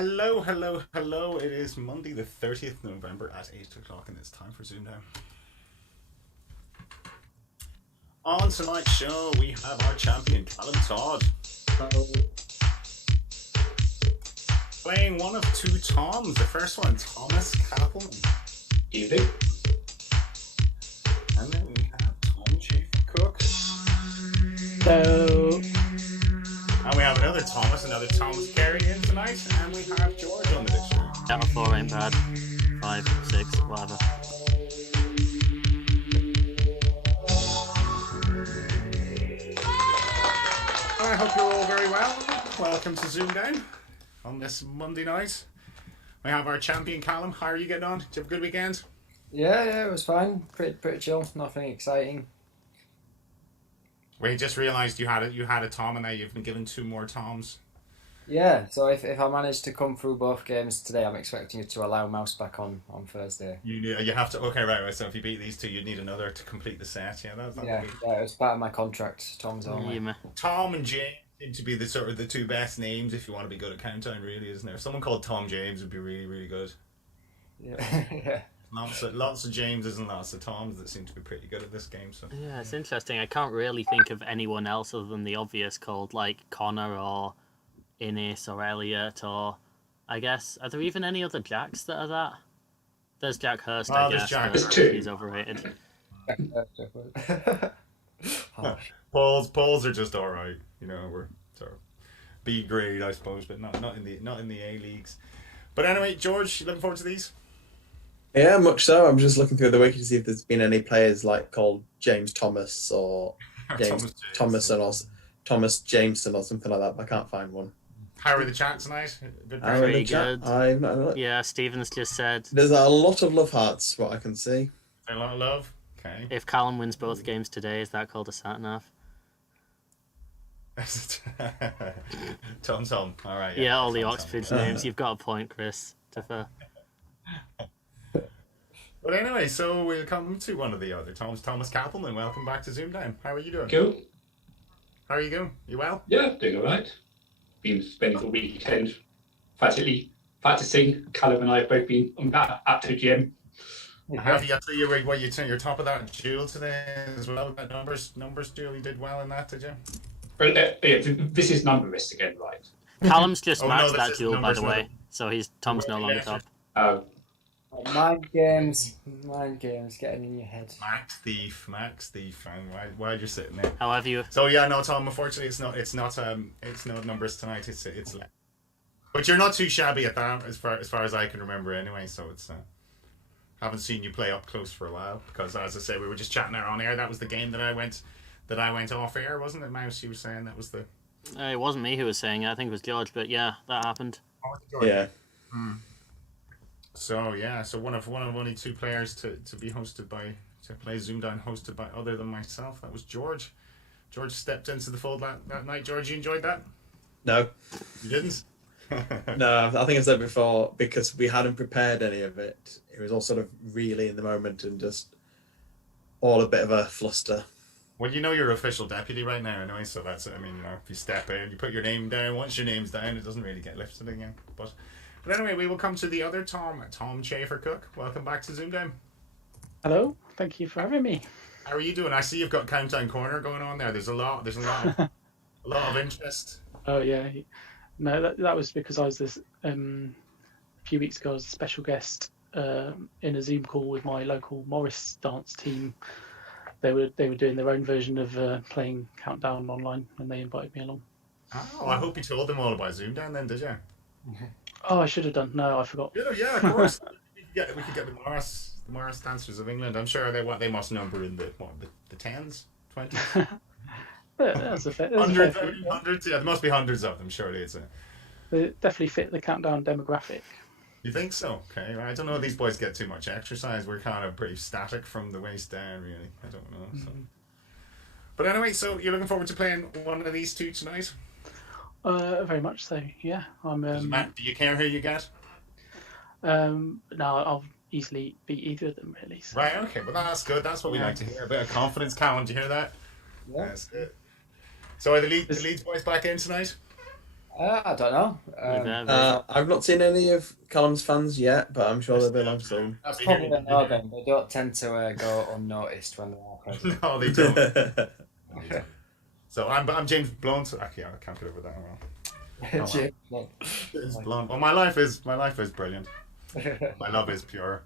Hello, hello, hello. It is Monday the 30th November at 8 o'clock and it's time for ZoomDown. On tonight's show we have our champion Callum Todd. Hello. Playing one of two Toms. The first one, Thomas Cappleman. Evening. And then we have Tom Chafer-Cook. So, And we have another Thomas Carey in tonight. And we have George on the dictionary. Out of 4 ain't bad. 5, 6, whatever. I hope you're all very well. Welcome to ZoomDown on this Monday night. We have our champion Callum. How are you getting on? Did you have a good weekend? yeah, it was fine. Pretty chill. Nothing exciting. We just realised you had a Tom and now you've been given two more Toms. Yeah, so if I manage to come through both games today, I'm expecting you to allow Mouse back on Thursday. You have to. Okay, right. So if you beat these two, you'd need another to complete the set. Yeah, that Yeah, would be... it was part of my contract. Tom's only. Yeah, Tom and James seem to be the sort of the two best names if you want to be good at countdown, really, isn't there? Someone called Tom James would be really, really good. Yeah, yeah. Lots of Jameses and lots of Toms that seem to be pretty good at this game. So yeah, it's interesting. I can't really think of anyone else other than the obvious called like Connor or Innes or Elliot or I guess are there even any other Jacks that are that? There's Jack Hurst, I there's guess. Jack. But There's two. he's overrated. polls are just all right. You know, we're sort of B grade, I suppose, but not in the A leagues. But anyway, George, you looking forward to these? Yeah, much so. I'm just looking through the wiki to see if there's been any players like called James Thomas or James Thomason or Thomas Jameson or something like that, but I can't find one. How are the chat tonight? Good. I'm in Pretty the chat. good. Yeah, Stevens just said There's a lot of love hearts, what I can see. A lot of love. Okay. if Callum wins both games today, is that called a sat-nav? Tom. All right. Yeah, all the Tom. Oxford names. You've got a point, Chris. But anyway, so we'll come to one of the other Toms. Thomas Cappleman, welcome back to ZoomDown. How are you doing? Cool. How are you going? You well? Yeah, doing all right. Been spending the weekend practicing. Callum and I have both been up to the gym. Have you? So you're top of that duel today as well. That numbers duel. You did well in that, did you? But this is numberless again, right? Callum's just Oh, no, matched this that is duel, by numbers the way. So Tom's no longer top. Oh, Mind games, getting in your head. Max Thief. And why are you sitting there? However you... So yeah, no, Tom. Unfortunately, it's not numbers tonight. It's. But you're not too shabby at that, as far as I can remember, anyway. So it's. Haven't seen you play up close for a while because, as I say, we were just chatting there on air. That was the game that I went off air, wasn't it, Mouse? You were saying that was the. It wasn't me who was saying it. I think it was George, but yeah, that happened. Yeah. So yeah, so one of only two players to play ZoomDown hosted by other than myself. That was George. George stepped into the fold that night. George, you enjoyed that? No. You didn't? No, I think I said before, because we hadn't prepared any of it. It was all sort of really in the moment and just all a bit of a fluster. Well, you know you're official deputy right now anyway, so that's it. I mean, if you step in, you put your name down. Once your name's down, it doesn't really get lifted again. But anyway, we will come to the other Tom Chafer-Cook. Welcome back to ZoomDown. Hello, thank you for having me. How are you doing? I see you've got Countdown Corner going on there. There's a lot of interest. Oh yeah, no, that was because I was this a few weeks ago. I was a special guest in a Zoom call with my local Morris dance team. They were doing their own version of playing Countdown online, and they invited me along. Oh, I hope you told them all about ZoomDown then, did you? Oh, I should have done. No, I forgot. Yeah, of course. we could get the Morris dancers of England. I'm sure they must number in the tens, 20s. That's a fair. Hundreds. Yeah, there must be hundreds of them. Surely They definitely fit the Countdown demographic. You think so? Okay. Well, I don't know. These boys get too much exercise. We're kind of pretty static from the waist down, really. I don't know. So. But anyway, so you're looking forward to playing one of these two tonight? Very much so. Yeah, I'm. Do you care who you get? No, I'll easily beat either of them, really. So. Right. Okay. Well, that's good. That's what we like to hear. A bit of confidence, Callum. Do you hear that? Yeah. That's good. So are the Leeds boys back in tonight? I don't know. I've not seen any of Callum's fans yet, but I'm sure they'll be along soon. That's probably a no then. They don't tend to go unnoticed when they are present. No, they don't. So I'm James Blunt. Actually, I can't get over that one. James James Blunt. Well, my life is brilliant. My love is pure.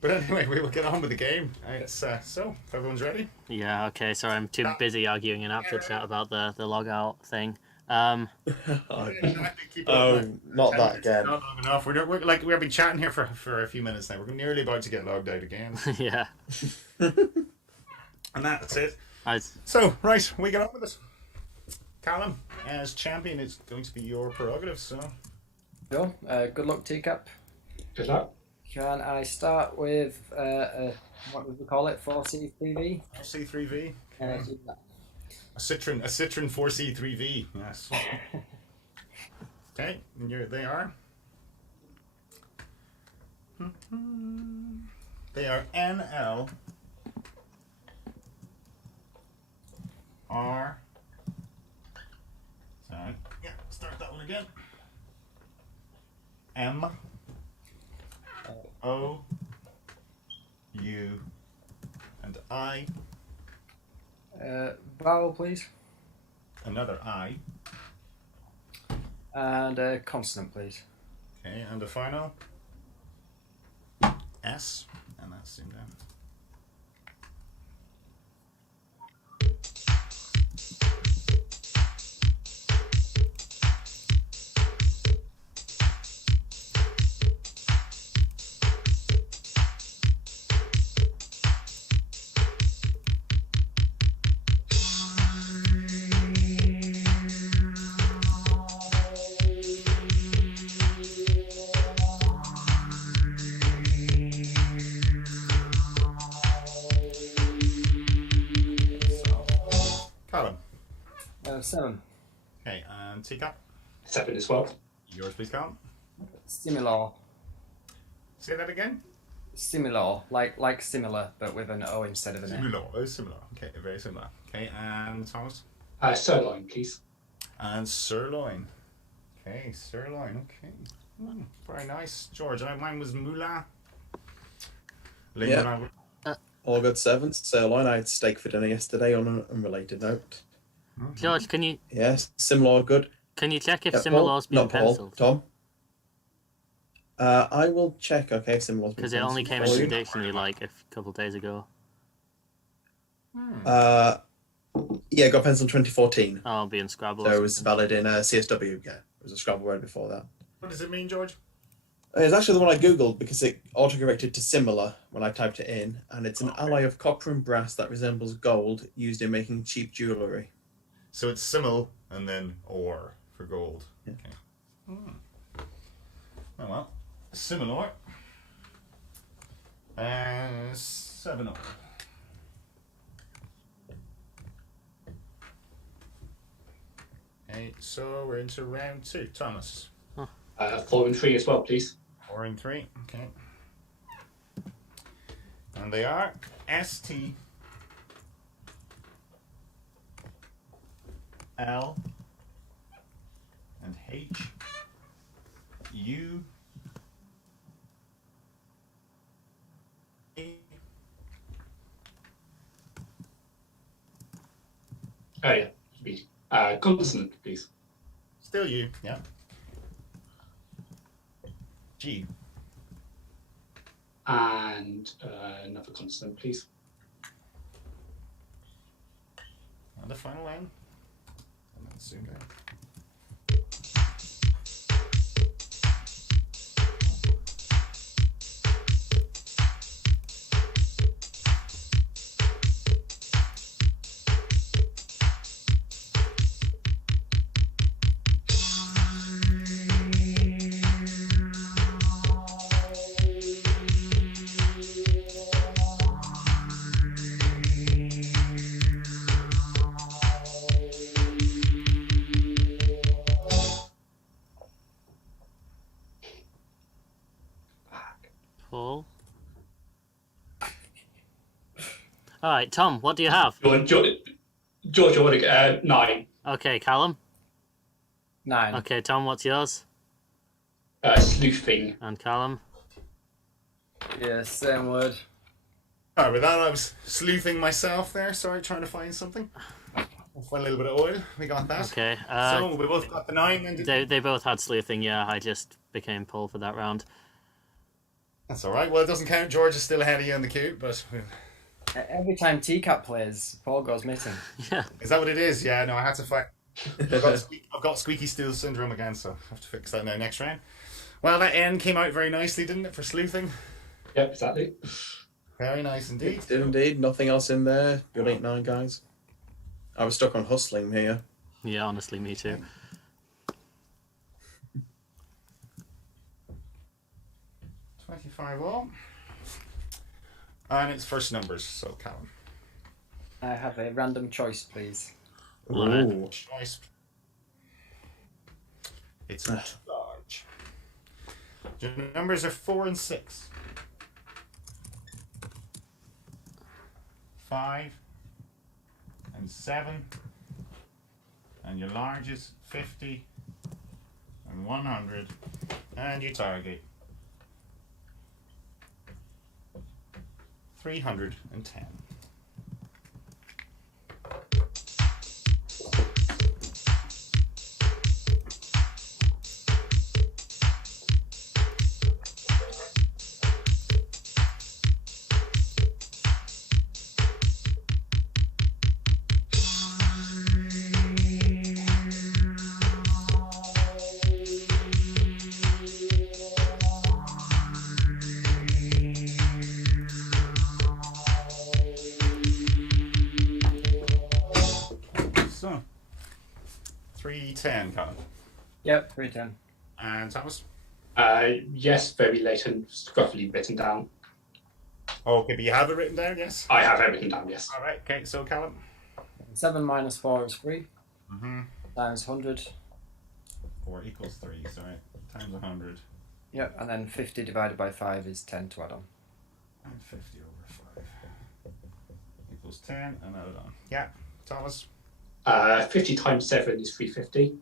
But anyway, we will get on with the game. It's so if everyone's ready. Yeah. Okay. Sorry, I'm too busy arguing in after chat about the logout thing. Not that again. Not long enough. We've been chatting here for a few minutes now. We're nearly about to get logged out again. Yeah. And that's it. Nice. So right, we get on with it. Callum, as champion, it's going to be your prerogative. So. Cool. Good luck, Teacup. Good luck. Can I start with what would we call it? 4C3V. 4C3V. A Citroen 4C3V. Yes. Okay, and they are. They are NL R. Sorry. Yeah, start that one again. M O U and I. Vowel, please. Another I. And a consonant, please. Okay, and the final S, and that's ZoomDown. Callum. 7. Okay, and Teacup. 7 as well. Yours, please, Callum. Similar. Say that again. Similar, like similar, but with an O instead of an A. Similar. Oh, similar. Okay, very similar. Okay, and Thomas. Sirloin, please. And sirloin. Okay, sirloin. Okay. Very nice, George. Mine was moolah. Yeah. All good 7s. Sirloin. I had steak for dinner yesterday on an unrelated note. George, can you? Yes, similar good. Can you check if Yeah, Similar's been not Paul, penciled? Tom. I will check. Okay, Similar's been Because it only came penciled for into the you. dictionary like a couple of days ago. Yeah, got penciled 2014. Oh, being Scrabble. So it was valid in CSW. Yeah, it was a Scrabble word before that. What does it mean, George? It's actually the one I googled because it autocorrected to similar when I typed it in, and it's an alloy of copper and brass that resembles gold used in making cheap jewellery. So it's simil and then or for gold. Yeah. Okay. Oh well. Similar. 7 over. Okay, so we're into round 2. Thomas. 4 and 3 as well, please. 4 and 3. Okay. And they are ST L and H U A. Oh, yeah. Consonant, please. Still U, yeah. G. And another consonant, please. And the final N. And then zoom down. Paul. All right, Tom. What do you have? George, I want to get 9. Okay, Callum. 9. Okay, Tom, what's yours? Sleuthing. And Callum? Yeah, same word. Alright, with that I was sleuthing myself there, sorry, trying to find something. We'll find a little bit of oil, we got that. Okay. So we both got the 9 and They both had sleuthing, yeah. I just became Paul for that round. that's alright. Well, it doesn't count, George is still ahead of you in the queue, but Every time Teacup plays, Paul goes missing. Yeah. is that what it is? Yeah, no, I had to fight. I've got squeaky stool syndrome again, so I have to fix that now next round. Well, that end came out very nicely, didn't it, for sleuthing? Yep, exactly. Very nice indeed. It did indeed. Nothing else in there. Good 8-9, guys. I was stuck on hustling here. Yeah, honestly, me too. $25 and it's first numbers, so Callum. I have a random choice, please. Love it. Ooh. Choice. It's large. Your numbers are 4 and 6. 5 and 7. And your large is 50 and 100. And you target 310. So, 310, Colin. Yep, 310. And Thomas? Yes, very late and roughly written down. Okay, but you have it written down, yes? I have everything down, yes. Alright, okay, so Callum? 7 minus 4 is 3. Mm-hmm. Times 100. 4 equals 3, sorry. Times 100. Yep, and then 50 divided by 5 is 10 to add on. And 50 over 5. Equals 10, and add it on. Yeah, Thomas? 50 times 7 is 350.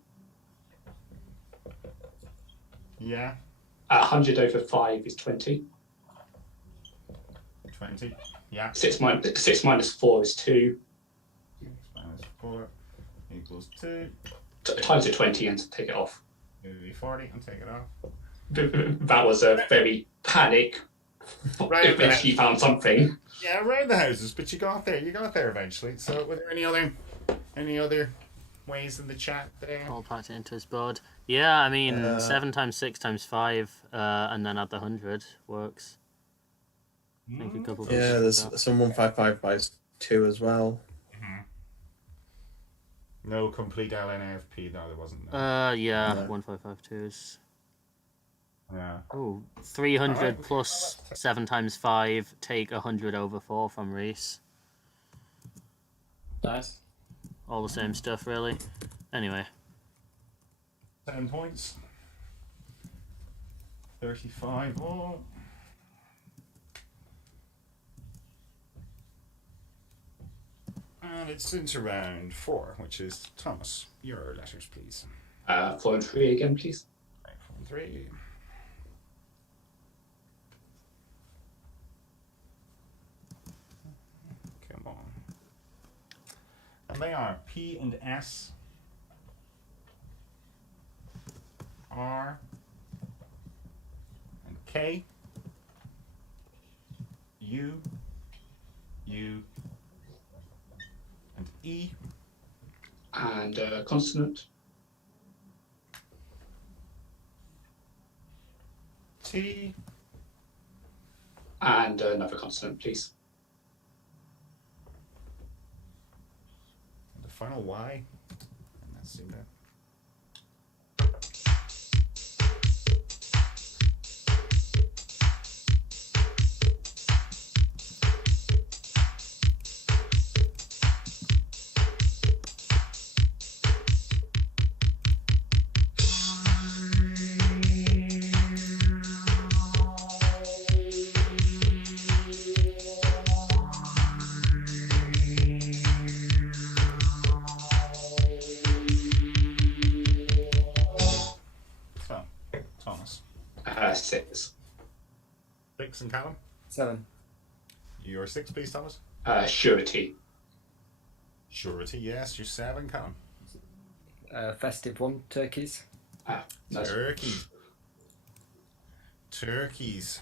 Yeah, 100 over 5 is 20. 20. Yeah. 6 minus 4 is 2. 6 minus 4 equals 2. Times the 20 and take it off. It would be 40 and take it off. That was a very panic. Right, Eventually found something. Yeah, around the houses, but you got there. You got there eventually. So, were there any other ways in the chat there? All packed into his board. Yeah, I mean, 7 times 6 times 5, and then add the 100 works. I think a couple of Yeah, there's some 155 by 2 as well. No complete LNFP, no, there wasn't. No. Yeah, No. 1552 is. Yeah. Oh, 300 Alright. plus 7 times 5, take 100 over 4 from Reese. Nice. All the same stuff, really. Anyway. 10 points. 35 all. And it's into round 4, which is Thomas. Your letters, please. 4 and 3 again, please. 4 and 3. Come on. And they are P and S, R, and K, U, and E, And consonant. T, And another consonant, please. and the final Y. And that's in there. picks, and Callum? 7. Your 6, please, Thomas. Surety. Surety, yes. Your 7, Callum. Festive 1, turkeys. Nice. Turkeys.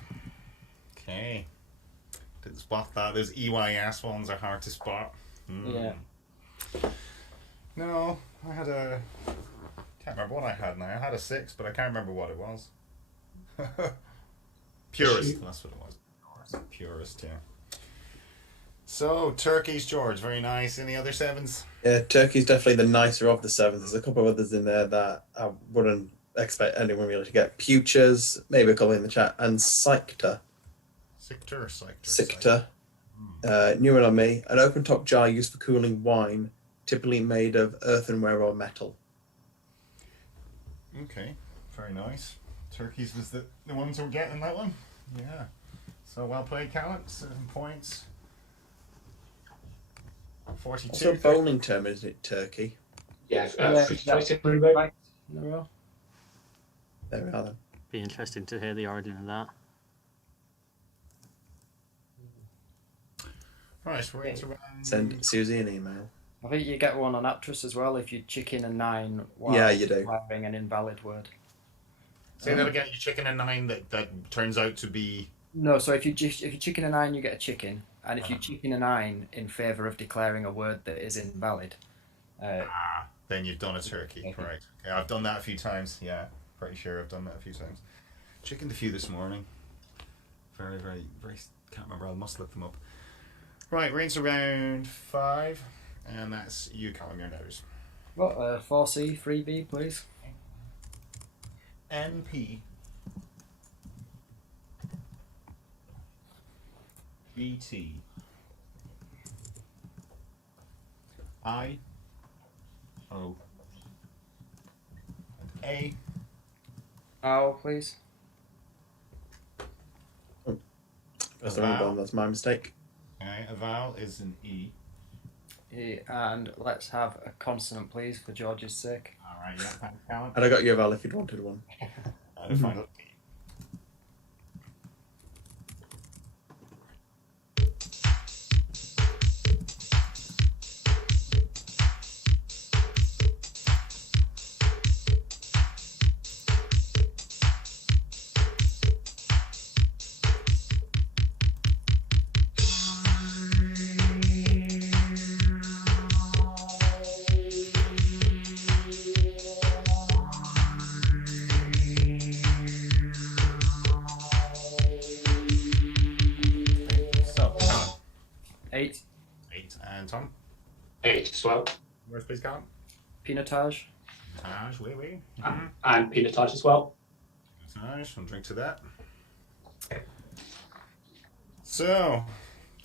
Okay. Didn't spot that. Those EYS ones are hard to spot. Yeah. No, I had a... Can't remember what I had now. I had a 6, but I can't remember what it was. Purist, that's what it was. Purist, yeah. So, turkeys, George, very nice. Any other 7s? Yeah, turkey's definitely the nicer of the 7s. There's a couple of others in there that I wouldn't expect anyone really to get. Putures, maybe a couple in the chat, and Sicta. Sicta. New one on me. An open top jar used for cooling wine, typically made of earthenware or metal. Okay, very nice. Turkeys was the ones we're getting that one. Yeah. So well played, Callum. 7 points. 42. Also a bowling term, isn't it, turkey? Yeah, Right in a row. There we are then. Be interesting to hear the origin of that. Right, we're into round... Send Susie an email. I think you get one on actress as well if you chicken a 9 while Yeah, you do. declaring an invalid word. Say that again. You chicken a 9 that turns out to be... No, so if you chicken a 9, you get a chicken, and if you chicken a 9 in favour of declaring a word that is invalid, then you've done a turkey. Okay. Right. Okay, I've done that a few times. Yeah, pretty sure I've done that a few times. Chickened a few this morning. Very, very, very... Can't remember. I must look them up. Right, we're into round 5, and that's you, Callum, your nose. what 4C 3B, please. NP BT I O A Owl, please. That's the wrong one, that's my mistake. Okay, a vowel is an E. And let's have a consonant, please, for George's sake. Alright, yeah, thanks, Callum. And I got you a val if you'd wanted one. And a final T. So, Callum. 8. 8. And Tom. 8 as well. Where's please, Callum? Pinotage. Taj, wee. And pinotage as well. Nice, one drink to that. So,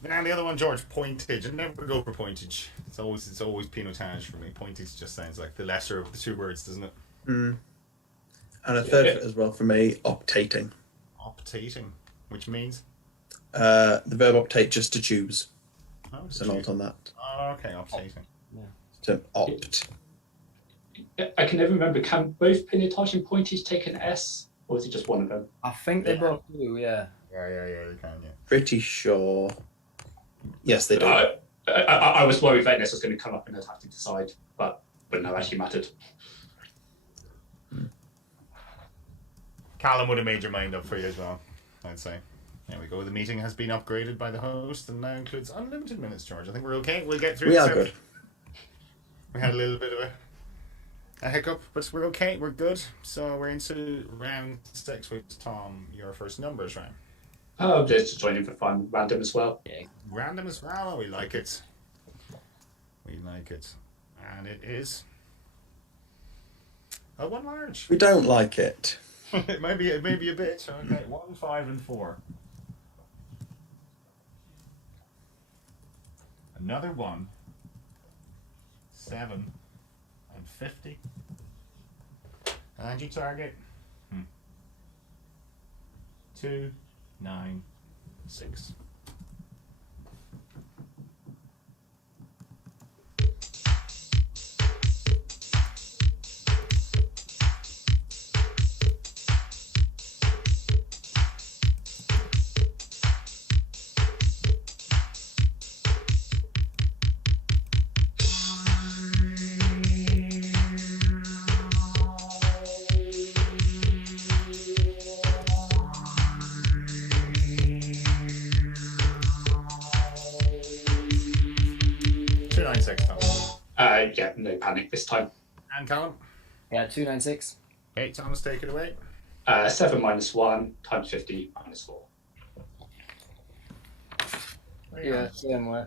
and the other one, George, pointage. I never go for pointage. It's always pinotage for me. Pointage just sounds like the lesser of the two words, doesn't it? And a third as well for me, optating. Optating, which means? The verb optate, just to choose. Oh, So note on that. Oh, okay, optating. To opt. I can never remember. Can both pinotage and pointage take an S, or is it just one of them? I think they both do, yeah. Yeah, they can, yeah. Pretty sure. Yes, they do. I was worried that this was going to come up and I'd have to decide, but no, actually mattered. Callum would have made your mind up for you as well, I'd say. There we go. The meeting has been upgraded by the host and now includes unlimited minutes, George. I think we're okay. We'll get through We this. are good. We had a little bit of a hiccup, but we're okay. We're good. So we're into round 6 with Tom. Your first numbers round. Oh, just joining for fun, random as well. Random as well. We like it. We like it. And it is a 1 large. We don't like it. It may be a bit. Okay, 1, 5, and 4. Another 1, 7, and 50. And you target 2, 9, 6. Yeah, no panic this time. And Callum? Yeah, 296. Okay, Thomas, take it away. 7 minus 1 times 50 minus 4. Yeah, same way.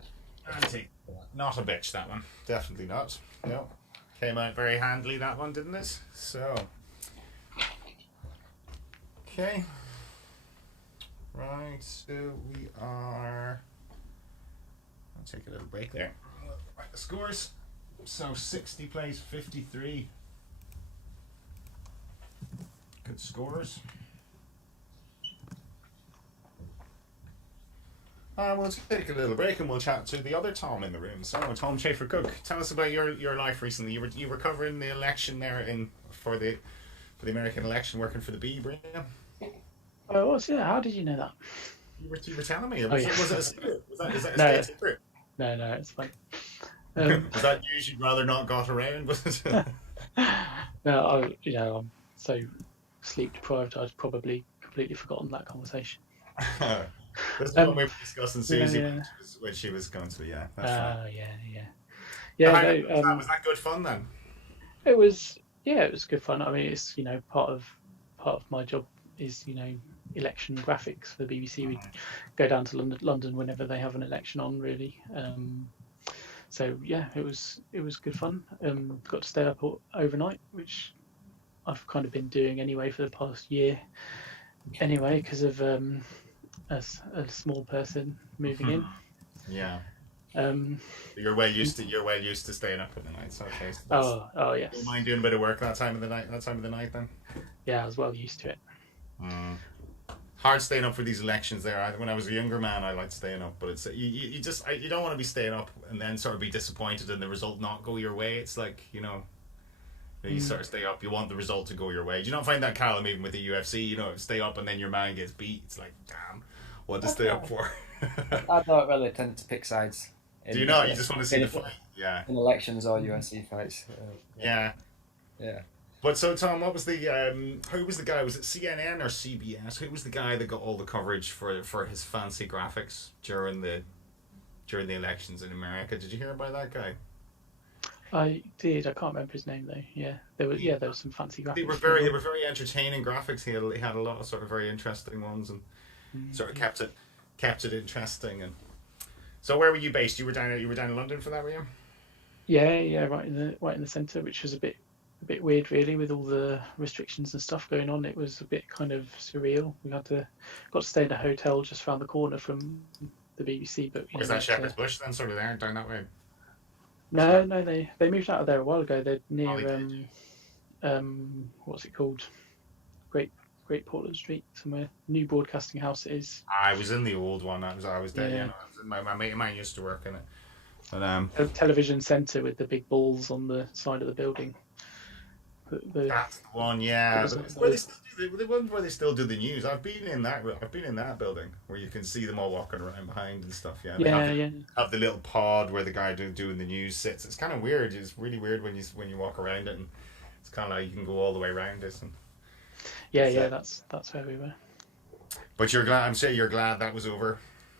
Antique. Not a bitch, that one. Definitely not. No. Came out very handily, that one, didn't it? So. Okay. Right, so we are. I'll take a little break there. Right, the scores. So 60 plays 53. Good scores. We'll take a little break and we'll chat to the other Tom in the room. So, Tom Chafer-Cook, tell us about your life recently. You were covering the election there for the American election, working for the Beeb, yeah? Oh, what's yeah? How did you know that? You were telling me. Oh, yeah. Was it a secret? Is that a No. state secret? No, it's fine. Was that news you'd rather not got around? Was it? No, I'm so sleep deprived. I'd probably completely forgotten that conversation. This is what we were discussing Susie yeah. when she was going to. Yeah, that's right. Yeah. Was that good fun then? It was good fun. I mean, it's part of my job is election graphics for the BBC. We go down to London whenever they have an election on, really. So yeah, it was good fun. Got to stay up overnight, which I've kind of been doing anyway for the past year. Anyway, because of as a small person moving in. Yeah. You're well used to staying up in the night. So okay. So oh yes. Don't mind doing a bit of work that time of the night then. Yeah, I was well used to it. Hard staying up for these elections there. When I was a younger man, I liked staying up, but it's you don't want to be staying up and then sort of be disappointed and the result not go your way. It's like you sort of stay up. You want the result to go your way. Do you not find that, Callum, even with the UFC? Stay up and then your man gets beat. It's like, damn, what to stay up for? I don't really tend to pick sides. Do you not? You just want to see the fight? Yeah. In elections or UFC fights. Yeah. Yeah. But so, Tom, what was the who was the guy? Was it CNN or CBS? Who was the guy that got all the coverage for his fancy graphics during the elections in America? Did you hear about that guy? I did. I can't remember his name though. Yeah, there was some fancy graphics. They were very entertaining graphics. He had a lot of sort of very interesting ones and sort of kept it interesting. And so, where were you based? You were down in London for that, were you? Yeah, right in the centre, which was a bit weird, really, with all the restrictions and stuff going on. It was a bit kind of surreal. We got to stay in a hotel just around the corner from the BBC. But was that Shepherd's Bush then, sort of there down that way? No, they moved out of there a while ago. They're near what's it called? Great Portland Street, somewhere. New Broadcasting House it is. I was in the old one. I was there. Yeah. My mate of mine used to work in it. But a television centre with the big balls on the side of the building. That's the one, yeah. Where they still do the news. I've been in that building where you can see them all walking around behind and stuff. Yeah. Have the little pod where the guy doing the news sits. It's kind of weird. It's really weird when you walk around it, and it's kind of like you can go all the way around it. And that's where we were. But you're glad. I'm sure you're glad that was over.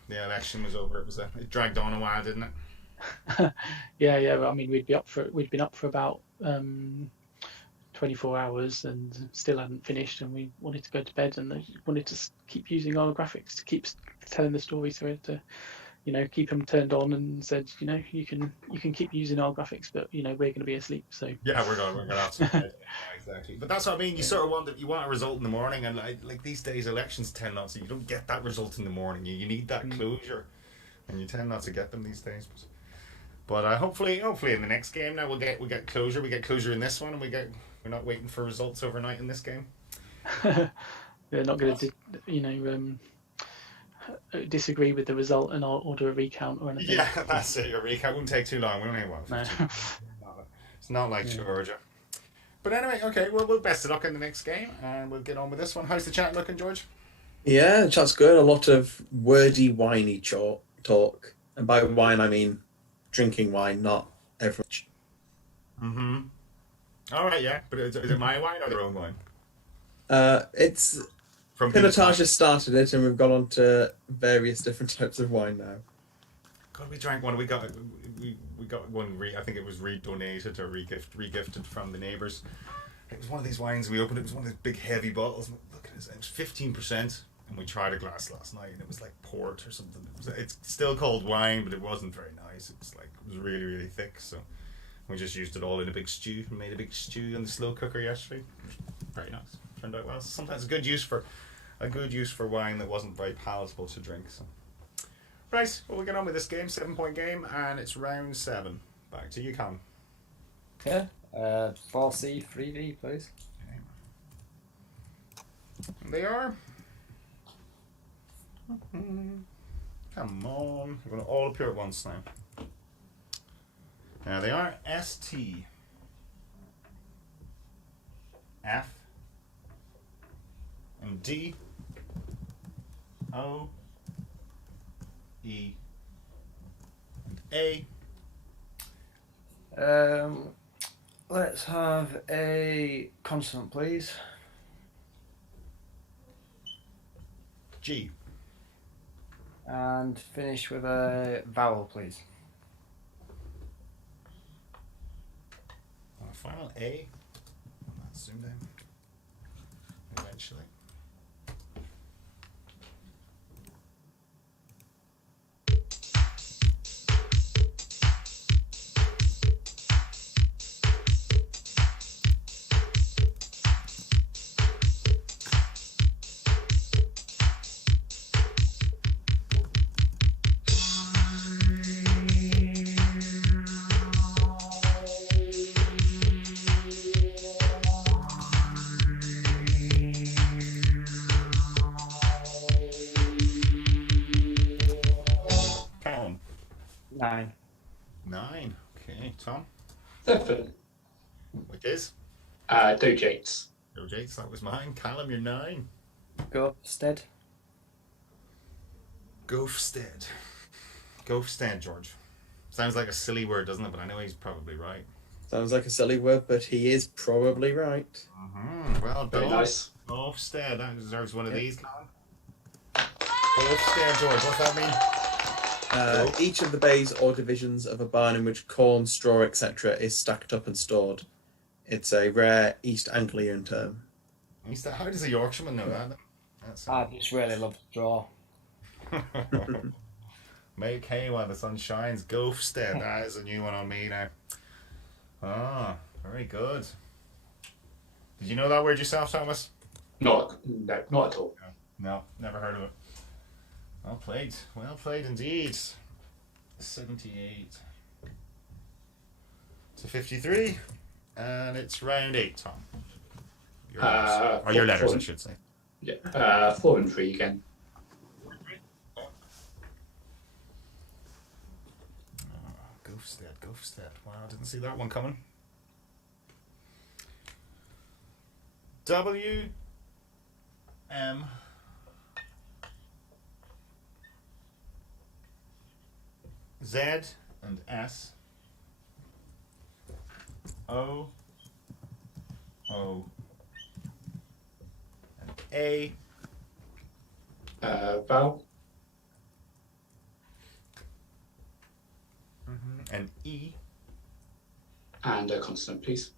The election was over. It dragged on a while, didn't it? Yeah. I mean, we'd been up for about 24 hours and still hadn't finished, and we wanted to go to bed, and they wanted to keep using our graphics to keep telling the story, so we had to keep them turned on, and said you can keep using our graphics, but we're going to be asleep, so yeah, we're going to have to yeah, exactly. But that's what I mean. You sort of want a result in the morning, and like these days elections tend not to. You don't get that result in the morning. You need that closure, and you tend not to get them these days. But hopefully in the next game now we'll get closure. We get closure in this one, and we're not waiting for results overnight in this game. They're not going to disagree with the result and order a recount or anything. Yeah, that's it. Your recount won't take too long. We only want 15 It's not like Georgia. But anyway, okay. Well, best of luck in the next game, and we'll get on with this one. How's the chat looking, George? Yeah, the chat's good. A lot of wordy, whiny talk. And by wine, I mean drinking wine, not everyone. Mm-hmm. All right, yeah. But is it my wine or their own wine? It's From Pinotage has started it, and we've gone on to various different types of wine now. God, we drank one. We we got one. I think it was re-donated or regifted from the neighbours. It was one of these wines we opened. It was one of these big heavy bottles. Look at this. It was 15%, and we tried a glass last night, and it was like port or something. It's still called wine, but it wasn't very nice. It was really, really thick. So we just used it all in a big stew and made a big stew in the slow cooker yesterday. Very nice. Turned out well. Sometimes a good use for wine that wasn't very palatable to drink. So. Right, well, we'll get on with this game, 7-point game, and it's round 7. Back to you, Callum. Okay. 4C, 3D, please. Okay. They are. Come on. We're going to all appear at once now. Now they are ST, F, and D, O, E, and A. Let's have a consonant, please. G. And finish with a vowel, please. Final A. That's zoomed in. Eventually. Callum. 9. 9. Okay, Tom. 7. Which is? Dojates. Joe Jakes, that was mine. Callum, you're 9. Go, stead. Gofstead. Gofstead, George. Sounds like a silly word, doesn't it? But I know he's probably right. Sounds like a silly word, but he is probably right. Well Very done. nice. Gofstead. That deserves one of these, Callum. Gofstead, George. What's that mean? Each of the bays or divisions of a barn in which corn, straw, etc. is stacked up and stored. It's a rare East Anglian term. How does a Yorkshireman know that? That's I just really love to draw. Make hay while the sun shines. Gofstead. That is a new one on me now. Ah, very good. Did you know that word yourself, Thomas? No, not at all. No, never heard of it. Well played indeed. 78 to 53, and it's round 8, Tom. Your letters, or your letters, I should say. Yeah, 4 and 3 again. Gofstead. Wow, didn't see that one coming. W, M, Z, and S, O, O, and A, Vowel. and E, And a consonant, please.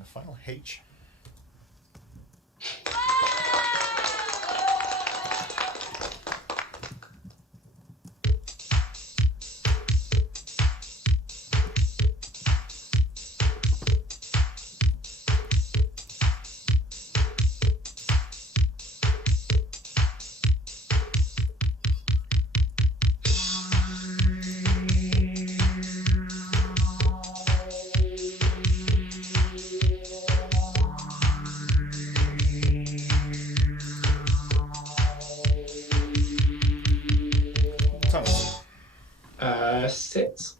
and the final H. Thomas. 6.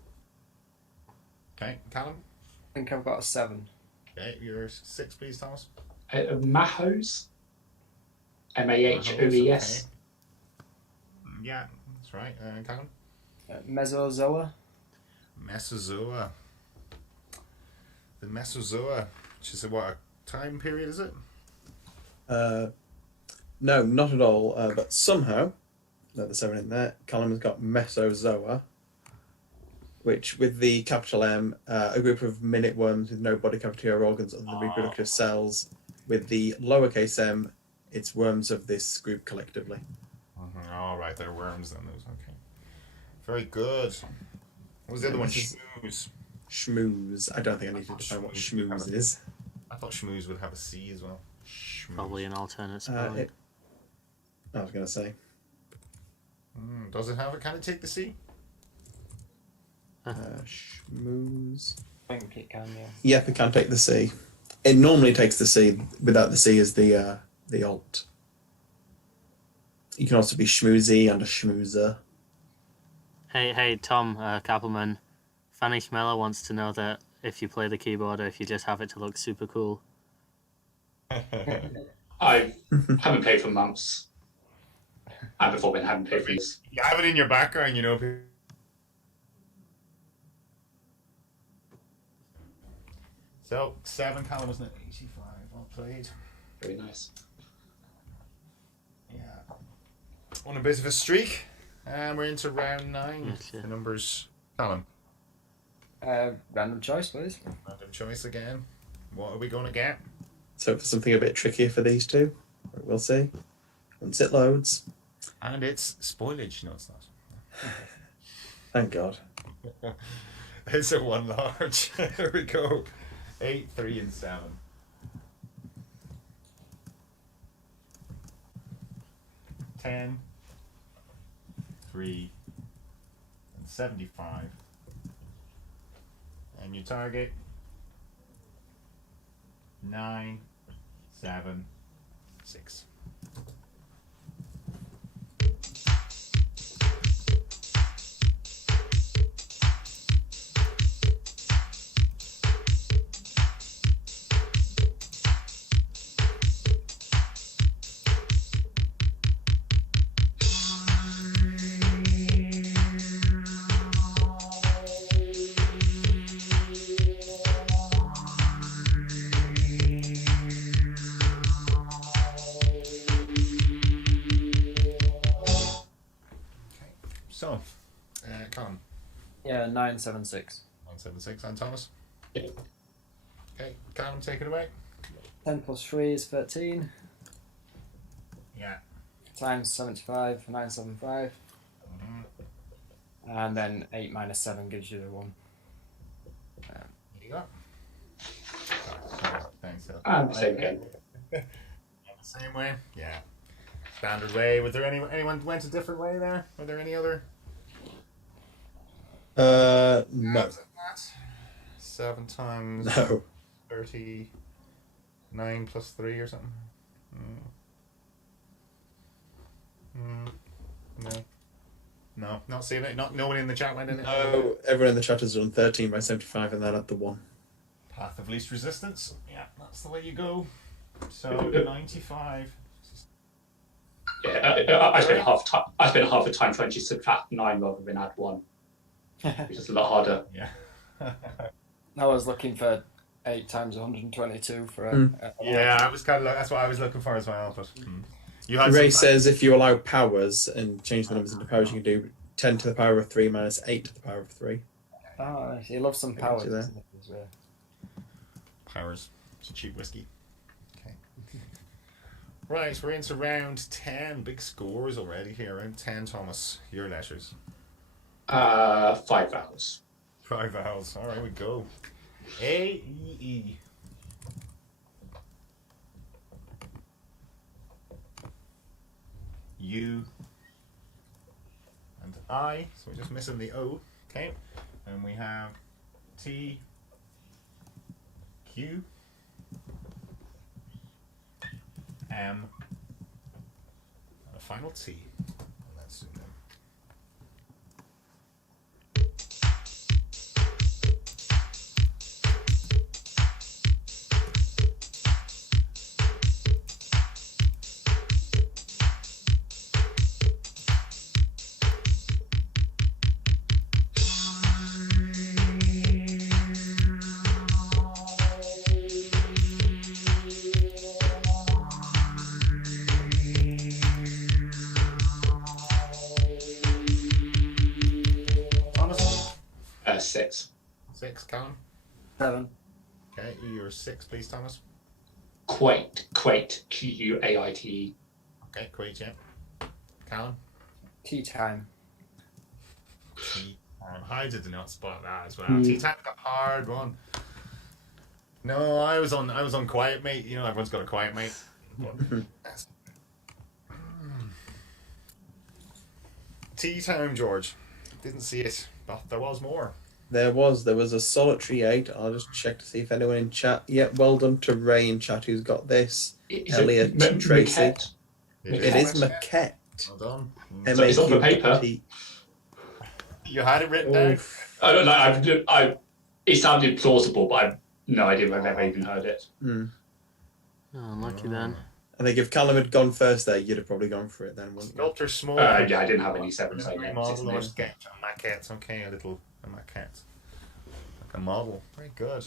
Okay, Callum. I think I've got a 7. Okay, your 6, please, Thomas. Mahos. Mahoes. Okay. Yeah, that's right. Callum. Mesozoa. Mesozoa. The Mesozoa, which is what, a time period, is it? No, not at all. But somehow, another 7 in there. Callum has got Mesozoa, which with the capital M, a group of minute worms with no body cavity or organs other than reproductive cells. With the lowercase m, it's worms of this group collectively. All right, they're worms then. Those, okay. Very good. What was the other one? Schmooze. Schmooze. I don't think I need to define what schmooze is. I thought schmooze would have a C as well. Schmooze. Probably an alternate spelling. I was going to say. Does it have it? Can it take the C? Schmooze. I think it can, yeah. Yep, it can take the C. It normally takes the C without the C as the alt. You can also be schmoozy and a schmoozer. Hey, Tom Cappleman. Fanny Schmeller wants to know that if you play the keyboard or if you just have it to look super cool. I haven't played for months. And before when I haven't played for years. You have it in your background, you know. So, 7, Callum wasn't it? 85, well played. Very nice. Yeah. On a bit of a streak. And we're into round 9. Okay. The numbers, Callum. Random choice, please. Random choice again. What are we going to get? So for something a bit trickier for these two. We'll see. Once it loads. And it's spoilage. No, it's not. Thank God. It's a 1 large. Here we go. 8, 3, and 7. 10, 3, and 75. And your target 9, 7, 6. So, Callum. Yeah, 976. 176 and Thomas. Yeah. Okay, Callum, take it away. 10 plus 3 is 13. Yeah. Times 75, 975. And then 8 minus 7 gives you the 1. There you go. Thanks, Hill. And the same again. The same way? Yeah. Standard way. Was there anyone went a different way there? Were there any other? No. 7 times No. 39 plus 3 or something? No. No, not seeing it. Not, no one in the chat went in it. No, everyone in the chat has done 13 by 75 and then at the 1. Path of least resistance. Yeah, that's the way you go. So 95. Yeah, I spent half the time trying to subtract 9 rather than add 1, which is a lot harder. Yeah. I was looking for 8 times 122 for a Yeah, I was kind of. That's what I was looking for as well. But you had Ray some- says if you allow powers and change the numbers into powers, you can do 10 to the power of 3 minus 8 to the power of 3. Oh, he loves some I power. can see that. doesn't he, as well? Powers. It's a cheap whiskey. Okay. Right, we're into round 10. Big scores already here. Round 10, Thomas. Your letters. 5 vowels. 5 vowels. All right, we go. A, E, E. U. And I. So we're just missing the O. Okay. And we have T. Q. M. And a final T. And let's zoom in. 6. 6, Callum. 7. Okay, you're 6, please, Thomas. Quate, Quaite. Okay, great, yeah. Callum. Tea time. Tea time. How did they not spot that as well? Tea time got a hard one. No, I was on quiet mate. You know, everyone's got a quiet mate. Tea time, George. Didn't see it, but there was more. There was a solitary 8. I'll just check to see if anyone in chat. Yeah, well done to Ray in chat who's got this. Elliot, Tracy. Maquette? It is Maquette. Well done. So it's on the paper. M-A-Q-T. You had it written down? I don't know. It sounded plausible, but I've no idea if I've ever even heard it. Hmm. Oh, lucky then. I think if Callum had gone first there, you'd have probably gone for it then, wouldn't you? Sculptor small. Yeah, I didn't have any 7, so yeah, model it's or new. sketch. A maquette. Okay, a maquette. Like a model. Very good.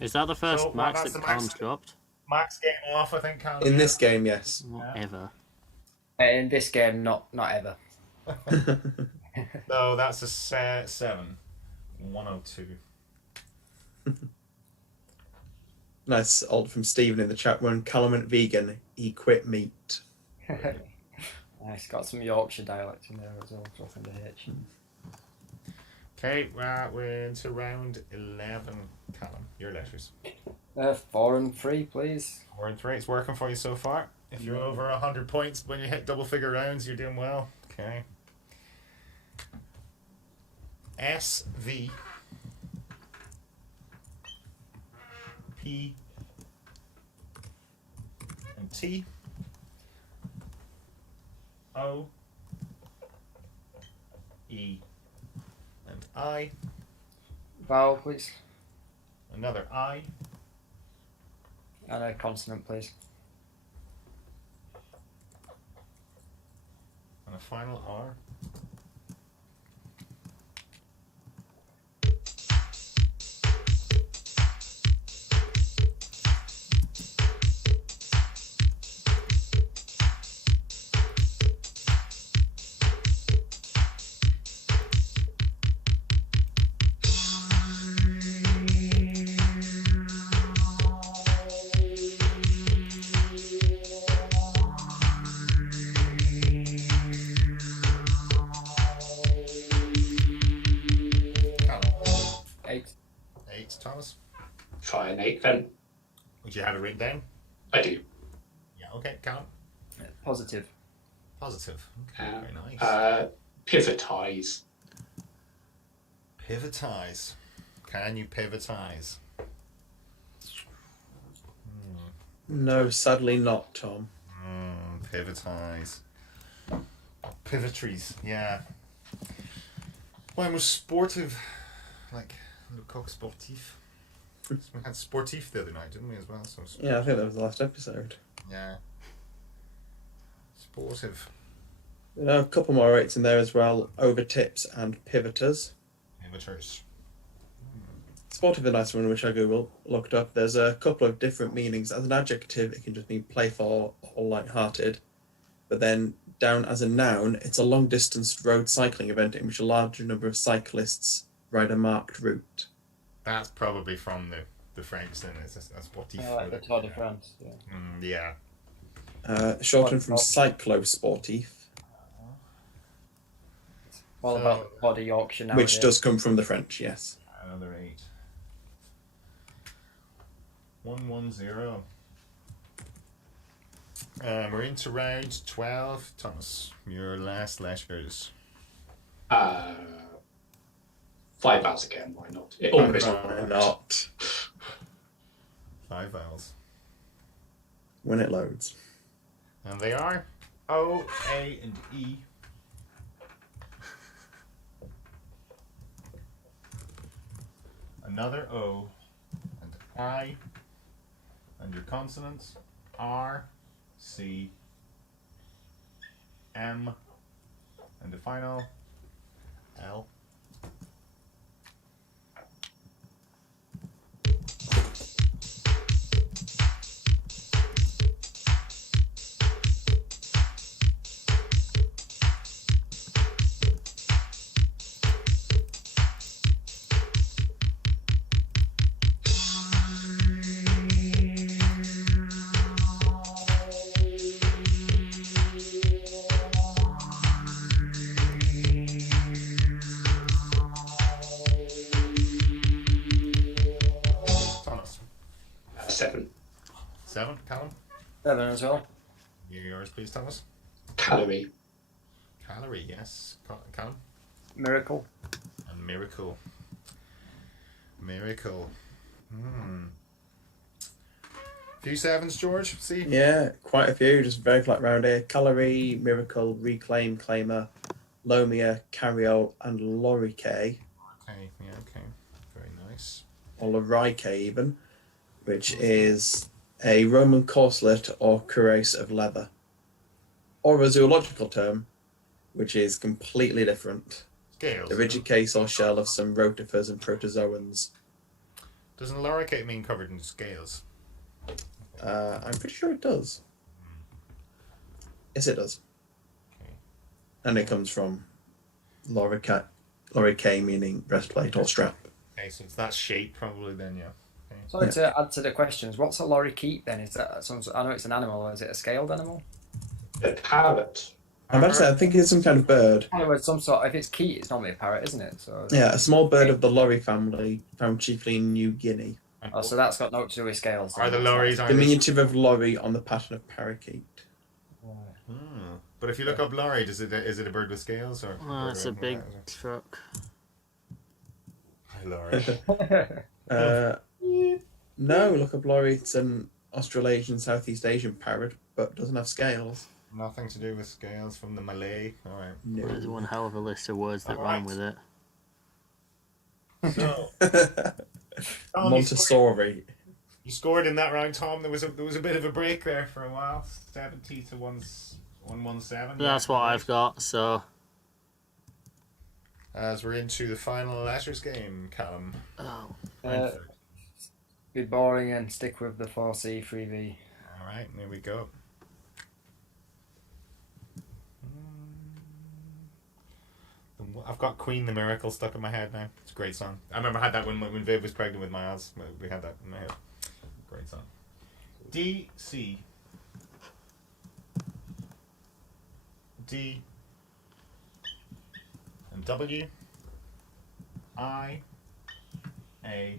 Is that the first So, max that's that the Callum's max. dropped? Max getting off, I think, Callum. In this game, yes. Whatever. In this game, not ever. No, that's a 7. 102. Nice alt from Stephen in the chat. When Callum went vegan, he quit meat. Nice, got some Yorkshire dialect in there as well, dropping the H. Okay, we're into round 11. Callum, your letters. 4 and 3, please. 4 and 3. It's working for you so far. If you're over 100 points when you hit double figure rounds, you're doing well. Okay. S, V, P, and T, O, E, and I, Vowel, please. another I, And a consonant, please. and a final R. Callum. 8. 8, Thomas. Try an 8 then. Would you have it written down? I do. Yeah, okay, Callum. Positive. Positive. Okay, very nice. Pivotize. Pivotize. Can you pivotize? No, sadly not, Tom. Pivotize. Pivotries, yeah. Well, I'm sportive. Like, le coq sportif. We had sportif the other night, didn't we, as well? So, Yeah, I think that was the last episode. yeah. Sportive. A couple more 8s in there as well. Over tips and pivoters. Pivoters. Sportive is a nice one, which I looked up. There's a couple of different meanings. As an adjective, it can just mean playful or light-hearted. But then down as a noun, it's a long-distance road cycling event in which a large number of cyclists ride a marked route. That's probably from the French, then. It's a sportif. Like the Tour de France. Yeah. Yeah. Shortened from cyclo-sportif, All So- about body Yorkshire now. which does come from the French, yes. Another 8. 110. We're into round 12. Thomas, your last letters. 5 vowels again, why not? It almost Why not? 5 vowels. When it loads. And they are O, A, and E. Another O, and I, and your consonants R, C, M, and the final L. 7. 7, Callum. 7 as well. Yours, please, Thomas. Calorie. Calorie, yes. Callum. Miracle. And miracle. Miracle. Few 7s, George. See. Yeah, quite a few. Just very flat round here. Calorie, Miracle, Reclaim, Claimer, Lomia, Carriol, and Lorike, Okay. Yeah. Okay. Very nice. or Lorike even, which is a Roman corselet or cuirass of leather, or a zoological term, which is completely different. Scales. A rigid case or shell of some rotifers and protozoans. Doesn't loricate mean covered in scales? I'm pretty sure it does. Yes, it does. Okay. And it comes from lorike, meaning breastplate or strap. Okay, so it's that shape probably then, yeah. Okay. Sorry to add to the questions. What's a lorikeet then? Is that some? I know it's an animal. Is it a scaled animal? A parrot. I'm about to say, I think it's some kind of bird. Anyway, some sort. If it's keet, it's normally a parrot, isn't it? So. Yeah, a small bird of the lorry family, found chiefly in New Guinea. Oh, so that's got no to do with scales. Are the lorries? Diminutive of lorry on the pattern of parakeet. But if you look up lorry, is it a bird with scales or? It's a big truck. Hi, lorry. No, look up lorry. It's an Australasian, Southeast Asian parrot, but doesn't have scales. Nothing to do with scales from the Malay. All right. No. There's one hell of a list of words that rhyme with it. So Tom, Montessori. you scored in that round, Tom. There was a bit of a break there for a while. 70 to 117. That's what I've got. So As we're into the final letters game, Callum. Be boring and stick with the 4C 3V. All right, there we go. I've got Queen the Miracle stuck in my head now. It's a great song. I remember I had that when Viv was pregnant with Miles. We had that in my head. Great song. D, C. D. And W. I. A.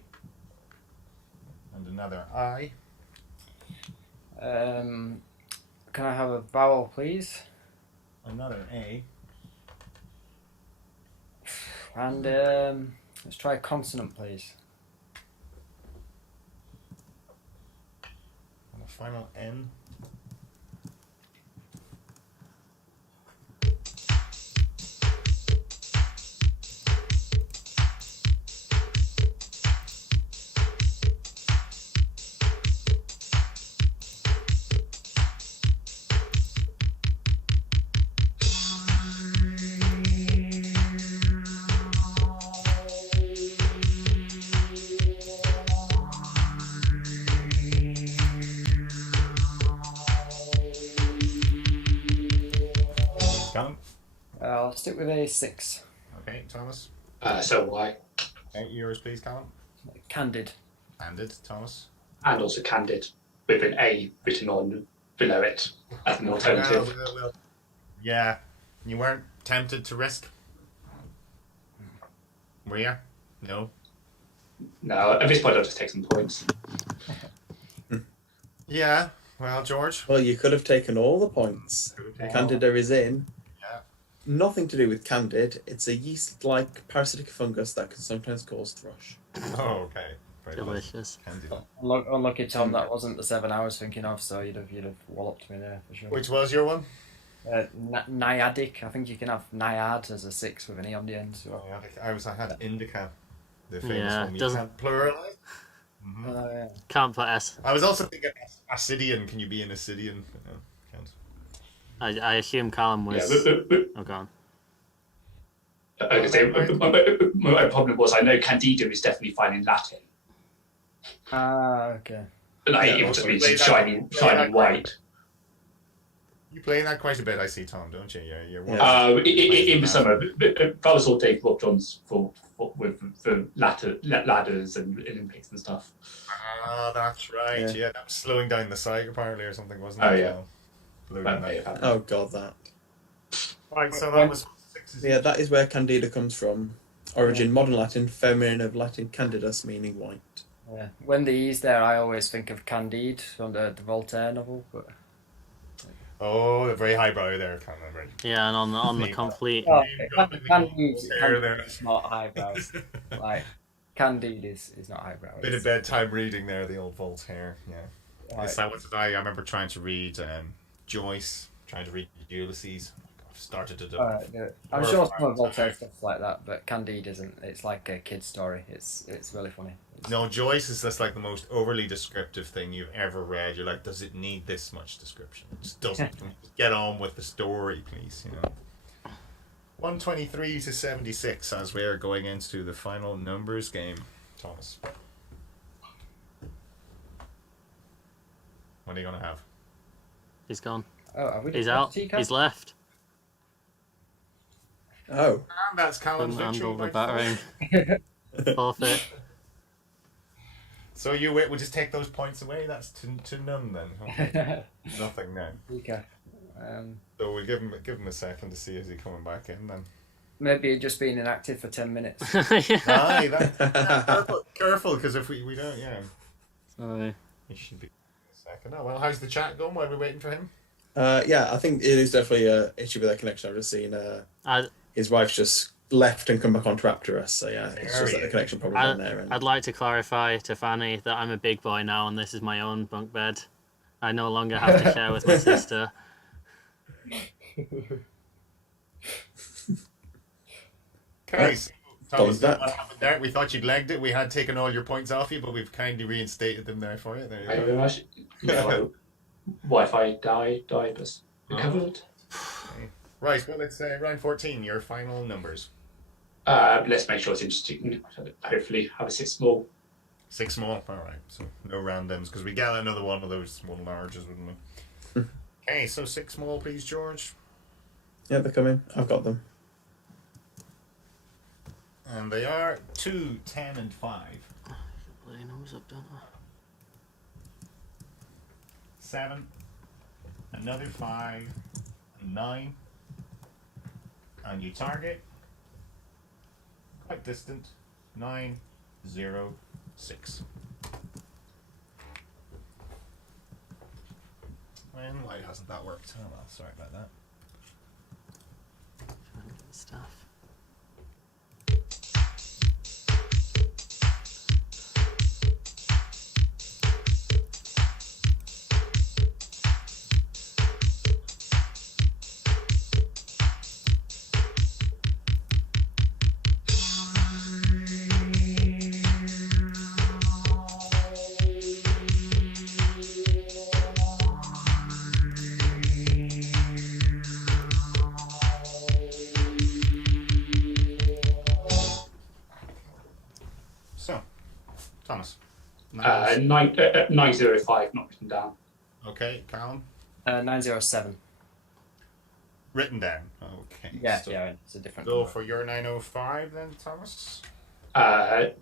And another I. Can I have a vowel, please? Another A. And let's try a consonant, please. And a final N. Callum? I'll stick with a 6. Okay, Thomas. So why? Okay, yours please, Callum. Candid. Handed, Thomas. And also candid, with an A written on below it as an alternative. Well, yeah, you weren't tempted to risk? Were you? No? No, at this point I'll just take some points. Yeah, well, George. Well, you could have taken all the points. Candida is in. Yeah. Nothing to do with candid. It's a yeast-like parasitic fungus that can sometimes cause thrush. Oh, okay. Very delicious. Candida. Unlucky, Tom, that wasn't the 7 I was thinking of, so you'd have walloped me there for sure. Which was your one? Naiadic. I think you can have naiad as a 6 with an E on the end. So. I had indica, the famous Yeah, one. You doesn't- can't pluralize. Mm-hmm. Yeah. Can't put S. I was also thinking Acidian. Can you be an Acidian? No, can't. I assume Callum was. Yeah, Oh, gone. I was gonna say, my problem was I know candida is definitely fine in Latin. Okay. Like, Yeah, it just also means play that- shiny play that white. You play that quite a bit, I see, Tom, don't you? You're Yeah. In the summer, that was all Dave Rob John's for ladders and Olympics and stuff. Ah, that's right. Yeah. Yeah, that was slowing down the site apparently or something, wasn't Oh, it? yeah. Slowing That down may have that. happened. Oh god, that. Right, so that was 6. Yeah, that is where candida comes from. Origin modern Latin, feminine of Latin candidus, meaning white. Yeah. When the E's there, I always think of Candide from the Voltaire novel. But Oh, the very highbrow there, can't remember. Yeah, and on the Yeah. complete. oh, Dropping the Candide, Voltaire there. is not highbrow. Like Candide is not highbrow. Bit of bedtime reading there, the old Voltaire. Yeah. Right. Is that what I remember trying to read Joyce, trying to read Ulysses. I've started to do. I'm sure some of Voltaire stuff's like that, but Candide isn't. It's like a kid's story. It's really funny. No, Joyce is just like the most overly descriptive thing you've ever read. You're like, does it need this much description? It just doesn't. Can we just get on with the story, please? 123 to 76 as we are going into the final numbers game. Thomas, what are you gonna have? He's gone. Oh, are we He's just out. Tika? He's left. Oh, And that's Callum's Couldn't victory. handle the by battering. Forfeit. So you wait, we'll just take those points away. That's to none then. Okay. Nothing now. Tika. So we'll give him a second to see is he coming back in then. Maybe he'd just been inactive for 10 minutes. Aye, careful, because if we don't, Sorry. he should be a second. Oh well, how's the chat going while we're waiting for him? yeah, I think it is definitely an issue with that connection. I've just seen his wife's just left and come back on to after us. So yeah, it's just that the connection problem on there. And I'd like to clarify to Fanny that I'm a big boy now and this is my own bunk bed. I no longer have to share with my sister. Okay, Thomas, that. what happened there? We thought you'd legged it. We had taken all your points off you, but we've kindly reinstated them there for you. There you Thank you go. very much. Wi-Fi died, but recovered. Right, well, let's say round 14, your final numbers. Let's make sure it's interesting. Hopefully, have a 6 small. 6 small, alright, so no randoms, because we get another one of those small larges, wouldn't we? Okay, so 6 small, please, George. yeah, they're coming. I've got them. And they are 2, 10, and 5. Bloody numbers up, don't I? 7, another 5, 9, and you target, quite distant, 9, 0, 6. And why hasn't that worked? Oh well, sorry about that. Trying to get the stuff. So, Thomas. 905, not written down. Okay, Callum. 907. Written down. Okay. Yeah, so, yeah, it's a different So number. for your 905 then, Thomas?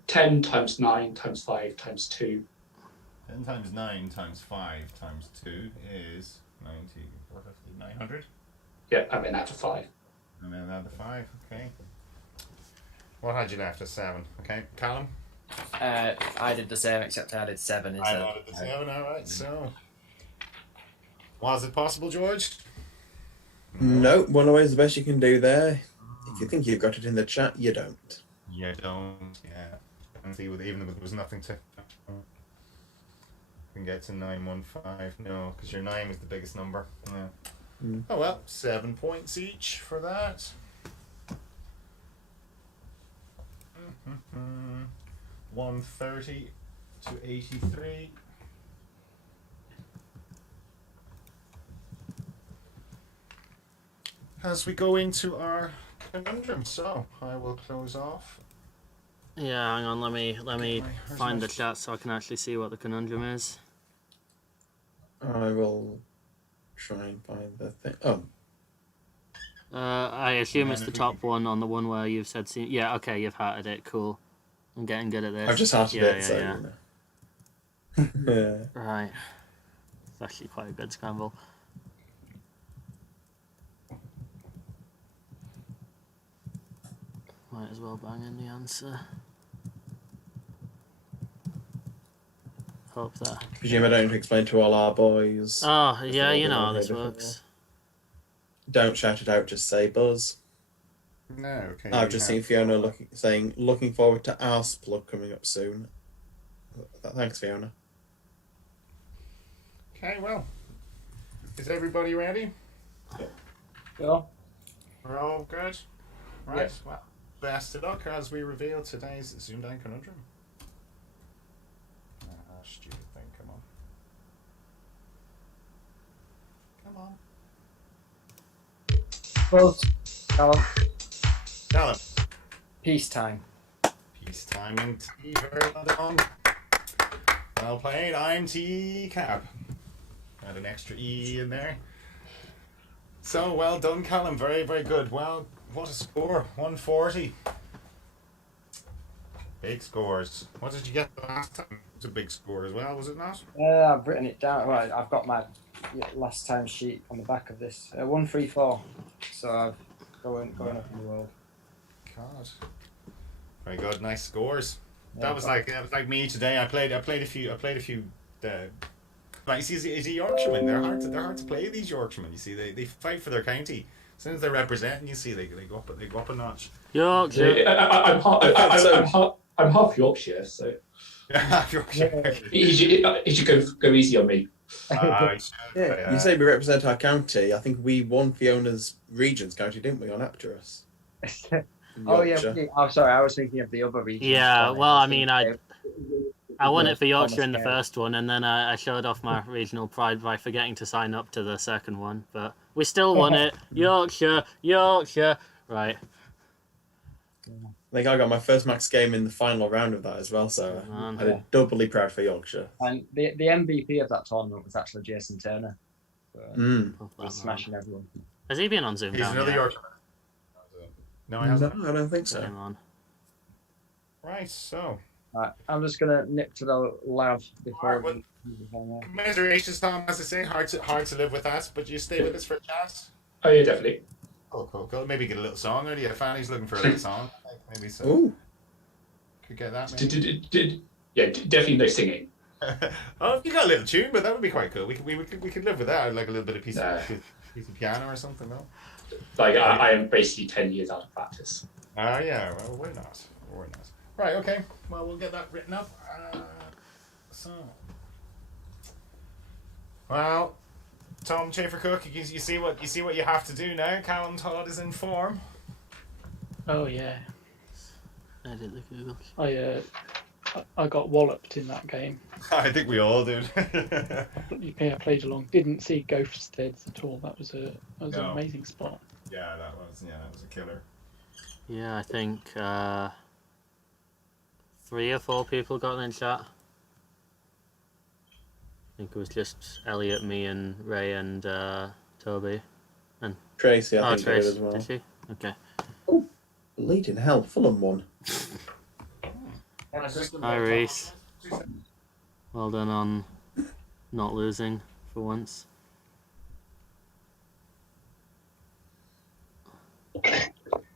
10 times 9 times 5 times 2. 10 times 9 times 5 times 2 is 90, 450, 900. Yeah, and then add a 5. And then another 5, okay. What had you left? A 7. Okay, Callum? I did the same, except I added 7 I instead. added the 7, alright, so. Was it possible, George? No, one way is the best you can do there. If you think you've got it in the chat, you don't. You don't, yeah. And see, even if there was nothing to. We can get to 915. No, because your 9 was the biggest number. Yeah. Oh well, 7 points each for that. 130 to 83. As we go into our conundrum, so I will close off. Yeah, hang on, let me Where's find my- the chat so I can actually see what the conundrum is. I will try and find the thing. Oh, I assume it's then the if we top one on the one where you've said, yeah, okay, you've hearted it, cool. I'm getting good at this. I've just hearted yeah, it, yeah, so. yeah. Yeah. Right. It's actually quite a good scramble. Might as well bang in the answer. hope that. Presume I don't need to explain to all our boys. Oh, yeah, Before you know we how go this different works. Don't shout it out, just say buzz. No, okay. I've just seen Fiona looking forward to our plug coming up soon. Thanks, Fiona. Okay, well. Is everybody ready? Yeah. We're all good? Right, Yeah. well, best of luck as we reveal today's ZoomDown Conundrum. Stupid thing, come on. Come on. Well, Callum, Callum. peacetime. Peacetime and tea, very well done. Well played, I'm T Cap. Add an extra E in there. So well done, Callum. Very, very good. Well, what a score. 140. Big scores. What did you get the last time? It was a big score as well, was it not? I've written it down. Right, I've got my last time sheet on the back of this. 134. So I've going up in the world. God. Very good. Nice scores. Yeah, That was like me today. I played a few. Like, you see, is a Yorkshireman. They're hard to play, these Yorkshiremen. You see, they fight for their county. As soon as they're representing, you see, they go up a notch. Yorkshire. I'm half Yorkshire, so Yorkshire. you should go easy on me. Yeah, you say we represent our county. I think we won Fiona's Regions county, didn't we, on Apterus? Oh yeah. I'm sorry. I was thinking of the other region. Yeah, Sorry, well, I was mean, thinking I won it for Thomas Yorkshire in the Carey. first one, and then I showed off my regional pride by forgetting to sign up to the second one. But we still won it. Yorkshire. Right. I think I got my first max game in the final round of that as well, so I did doubly proud for Yorkshire. And the MVP of that tournament was actually Jason Turner. Was smashing everyone. Has he been on ZoomDown? He's another yet? Yorkshireman. No, I haven't. No, I don't think so. Game on. Right, so. Right, I'm just gonna nip to the lab before. Alright, commiserations, Tom, as I say, hard to live with that, but you stay with us for a chat. Oh yeah, definitely. Cool. Maybe get a little song out of you. A fan who's looking for a little song. Like maybe so. Ooh. Could get that. Maybe. Yeah, definitely no singing. Oh, you got a little tune, but that would be quite cool. We could live with that, like a little bit of piece of piano or something, no? Like I am basically 10 years out of practice. Ah, yeah. Well, why not? Right. Okay. Well, we'll get that written up. Well, Tom Chafer-Cook, you see what you have to do now. Callum Todd is in form. Oh yeah, I did the Google. I got walloped in that game. I think we all did. Yeah, I played along. Didn't see Ghoststeads at all. That was an amazing spot. Yeah, that was a killer. Yeah, I think 3 or 4 people got in chat. I think it was just Elliot, me, and Ray, and Toby. And Tracy, I think Trace, did as well. did she? Okay. Bleeding hell, Fulham won. Hi, Reese. Well done on not losing for once.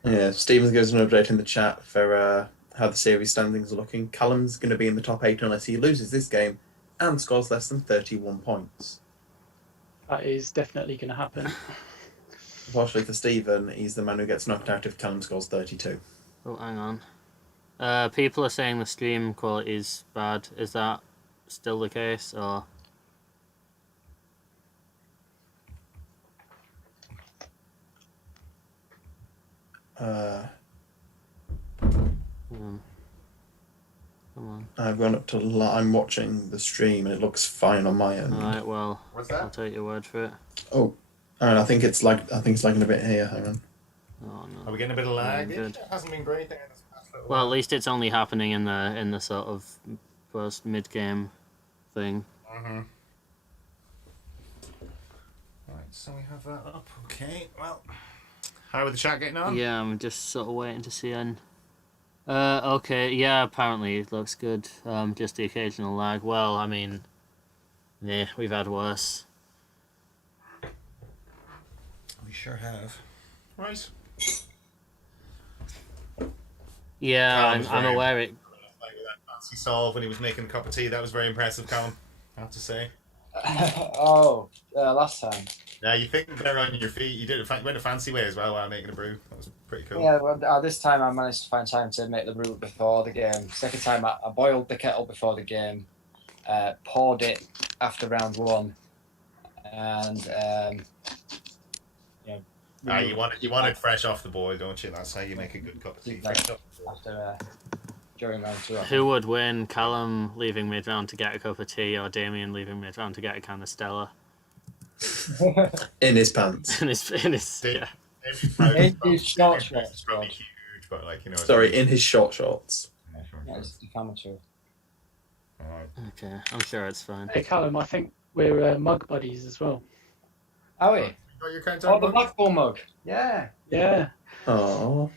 Yeah, Stevens gives an update in the chat for how the series standings are looking. Callum's going to be in the top 8 unless he loses this game and scores less than 31 points. That is definitely going to happen. Unfortunately for Stephen, he's the man who gets knocked out if Callum scores 32. Oh, hang on. People are saying the stream quality is bad. Is that still the case, or? Come on. I've gone up to I'm watching the stream and it looks fine on my end. Alright, well, What's that? I'll take your word for it. Oh, and I think it's lagging a bit here. Hang on. Oh, no. Are we getting a bit of lag? Good. It hasn't been great there. This past little Well, at while. least it's only happening in the sort of first mid-game thing. Right, so we have that up. Okay, well, how are the chat getting on? Yeah, I'm just sort of waiting to see in. Okay, yeah, apparently it looks good. Just the occasional lag. Well, I mean, yeah, we've had worse. We sure have. Right. Yeah, Callum's I'm very- aware it. fancy solve when he was making a cup of tea. That was very impressive, Callum. I have to say. Last time. Yeah, you think better on your feet. You did it. Went a fancy way as well while making a brew. That was pretty cool. Yeah, well, this time I managed to find time to make the brew before the game. Second time I boiled the kettle before the game, poured it after round 1, and You want it fresh off the boil, don't you? That's how you make a good cup of tea. Fresh off the boil. after during round 2. Who would win? Callum leaving mid-round to get a cup of tea, or Damien leaving mid-round to get a can of Stella? In his pants. in his Dave- yeah. In his short shorts, It's probably George. huge, but like Sorry, in his short shorts. Yeah, it's defamatory. Alright. Okay, I'm sure it's fine. Hey Callum, I think we're mug buddies as well. Are we? You got your countdown? Oh, the book? Blackpool mug. Yeah. Yeah, Oh,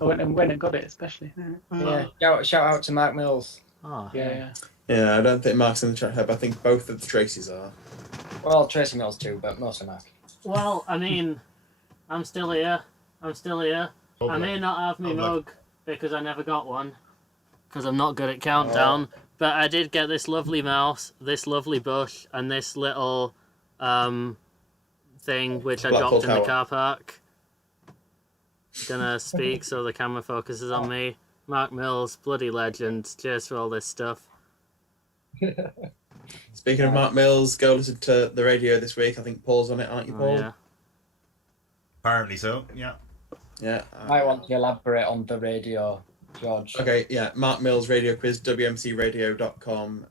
I went and got it especially. Yeah. Shout out to Mark Mills. Oh, Yeah. yeah. I don't think Mark's in the chat here, but I think both of the Tracys are. Well, Tracy Mills too, but mostly Mark. Well, I mean, I'm still here. I may not have my mug because I never got one, because I'm not good at countdown. But I did get this lovely mouse, this lovely bush, and this little thing which I Blackpool dropped in the Tower. car park. Gonna speak so the camera focuses on me. Mark Mills, bloody legend. Cheers for all this stuff. Speaking of Mark Mills, go listen to the radio this week. I think Paul's on it, aren't you, Paul? Oh, yeah. Apparently so. Yeah. Yeah. Might want to elaborate on the radio, George. Okay, yeah. Mark Mills radio quiz, wmcradio.com,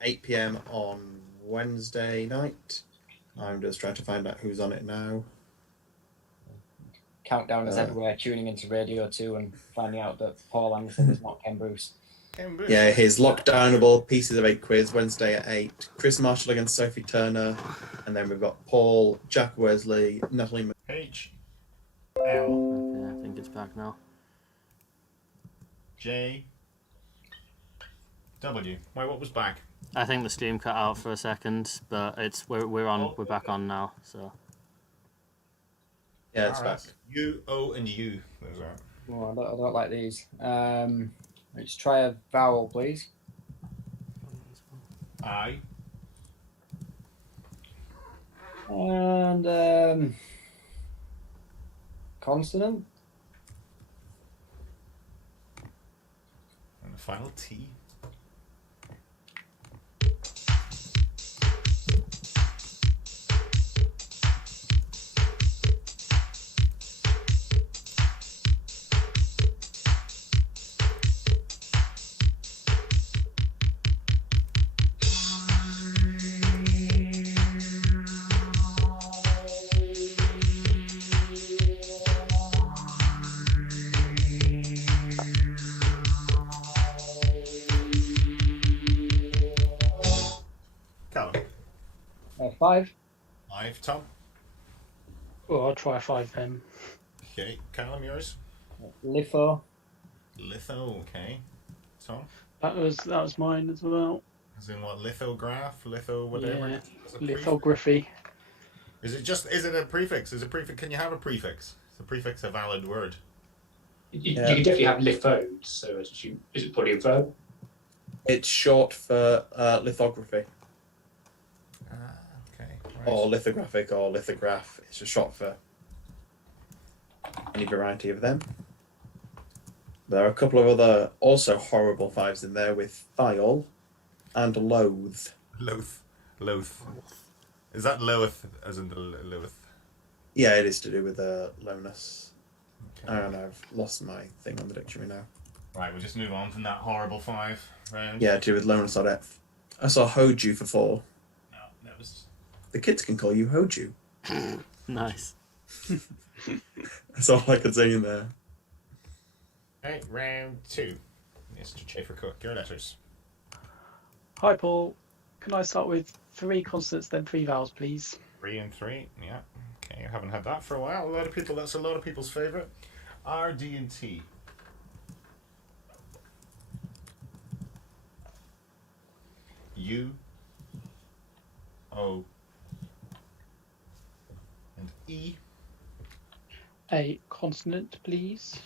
8 p.m. on Wednesday night. I'm just trying to find out who's on it now. Countdown is everywhere, tuning into Radio 2 and finding out that Paul Anderson is not Ken Bruce. Yeah, his lockdownable Pieces of 8 quiz, Wednesday at 8. Chris Marshall against Sophie Turner. And then we've got Paul, Jack Wesley, Natalie... H Okay, I think it's back now. J W. Wait, what was back? I think the stream cut out for a second, but we're back on now. So Yeah, it's Alright. back. U, O, and U. Those are. Oh, I don't like these. Let's try a vowel, please. I. And consonant. And the final T. Callum. 5. 5. Tom. Well, I'll try 5 then. Okay. Callum, yours. Litho. Litho. Okay. Tom. That was mine as well. As in what? Lithograph? Litho, whatever. Yeah. Is it a prefix? Lithography. Is it a prefix? Is a prefix? Can you have a prefix? Is a prefix a valid word? You Yeah. can definitely have lithos, so is it probably a verb? It's short for lithography, Okay. Right. or lithographic, or lithograph. It's just short for any variety of them. There are a couple of other also horrible 5s in there with thiol and loathe. Loath. Is that loath as in the loath? Yeah, it is to do with lowness. Okay. I don't know, I've lost my thing on the dictionary now. Right, we'll just move on from that horrible 5 round. Yeah, to do with lowness on F. I saw Hoju for 4. No, that was. The kids can call you Hoju. nice. That's all I could say in there. Right, round 2. Mr. Chafer-Cook, your letters. Hi Paul, can I start with 3 consonants then 3 vowels, please? 3 and 3. Yeah. Okay, I haven't had that for a while. That's a lot of people's favourite. R, D, and T. U, O, and E. A consonant, please.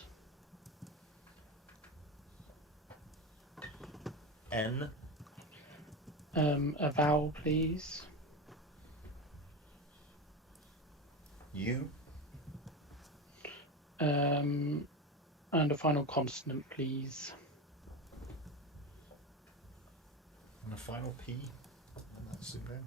N. A vowel, please. U. And a final consonant, please. And a final P. And that's it then.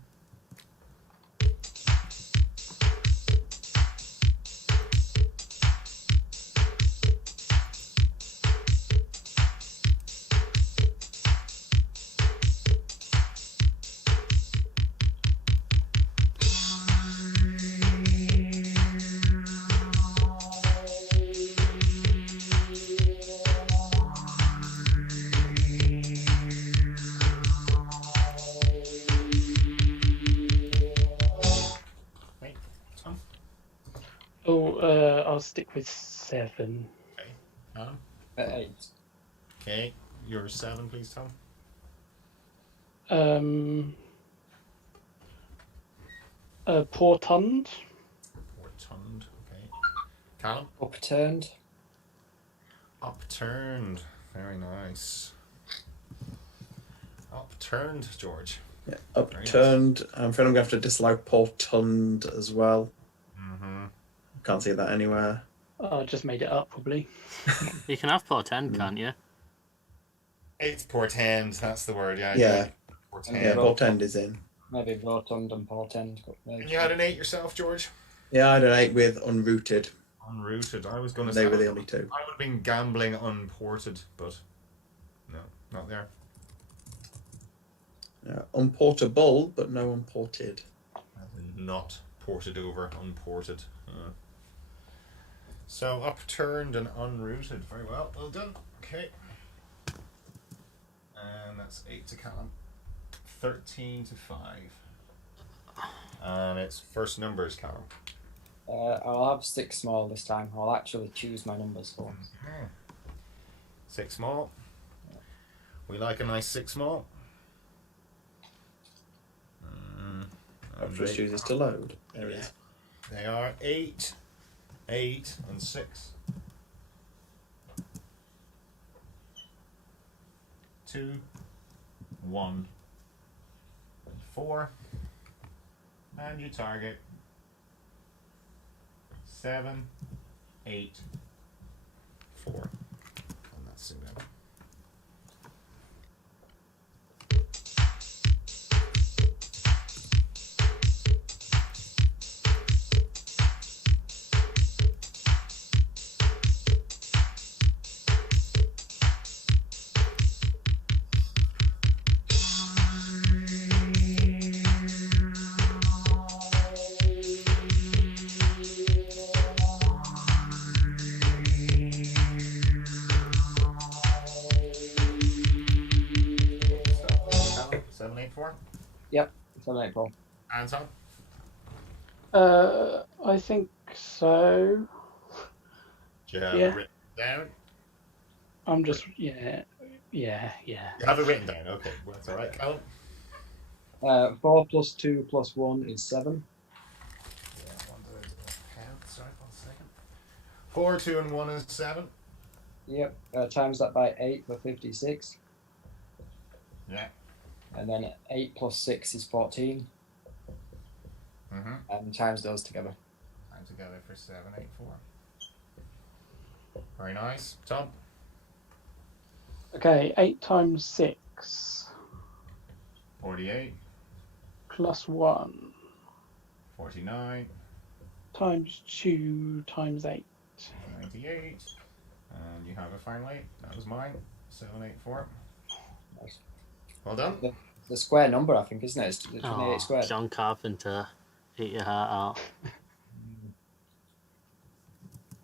I'll stick with 7. Okay. Tom? 8. Okay. Your 7, please, Tom. Portund. Rotund. Okay. Callum? Upturned. Upturned. Very nice. Upturned, George. Yeah, upturned. I'm afraid I'm going to have to disallow portund as well. Mm-hmm. Can't see that anywhere. I just made it up, probably. You can have portend, can't you? It's portend. That's the word. Yeah. Yeah. Portend. Yeah, portend is in. Maybe rotund and portend. And you had an 8 yourself, George? Yeah, I had an 8 with unrooted. Unrooted. I was going to They say were the only two. I would have been gambling unported, but no, not there. Unportable, but no unported. Not ported over, unported. So upturned and unrooted. Very well. Well done. Okay. And that's 8 to Callum. 13 to 5. And it's first numbers, Callum. I'll have 6 small this time. I'll actually choose my numbers for. 6 small. We like a nice 6 small. After it chooses to load. There it is. They are 8, 8, and 6. 2, 1, 4. And you target 7, 8, 4. And that's it. Yep, 7, 8, 4. Anton? I think so. Do you have Yeah. it written down? I'm just yeah. You have it written down, okay. Well, that's alright, Callum. 4 plus 2 plus 1 is 7. Yeah, one to count. Sorry, 1 second. 4, 2, and 1 is 7. Yep. Times that by 8 for 56. Yeah. And then 8 plus 6 is 14. Mm-hmm. And times those together. Time together for 7, 8, 4. Very nice. Tom? Okay, 8 times 6 48, plus 1 49, times 2 times 8. 98. And you have a final 8. That was mine. 7, 8, 4. Nice. Well done. The square number, I think, isn't it? It's 28 Oh, squared. John Carpenter, eat your heart out.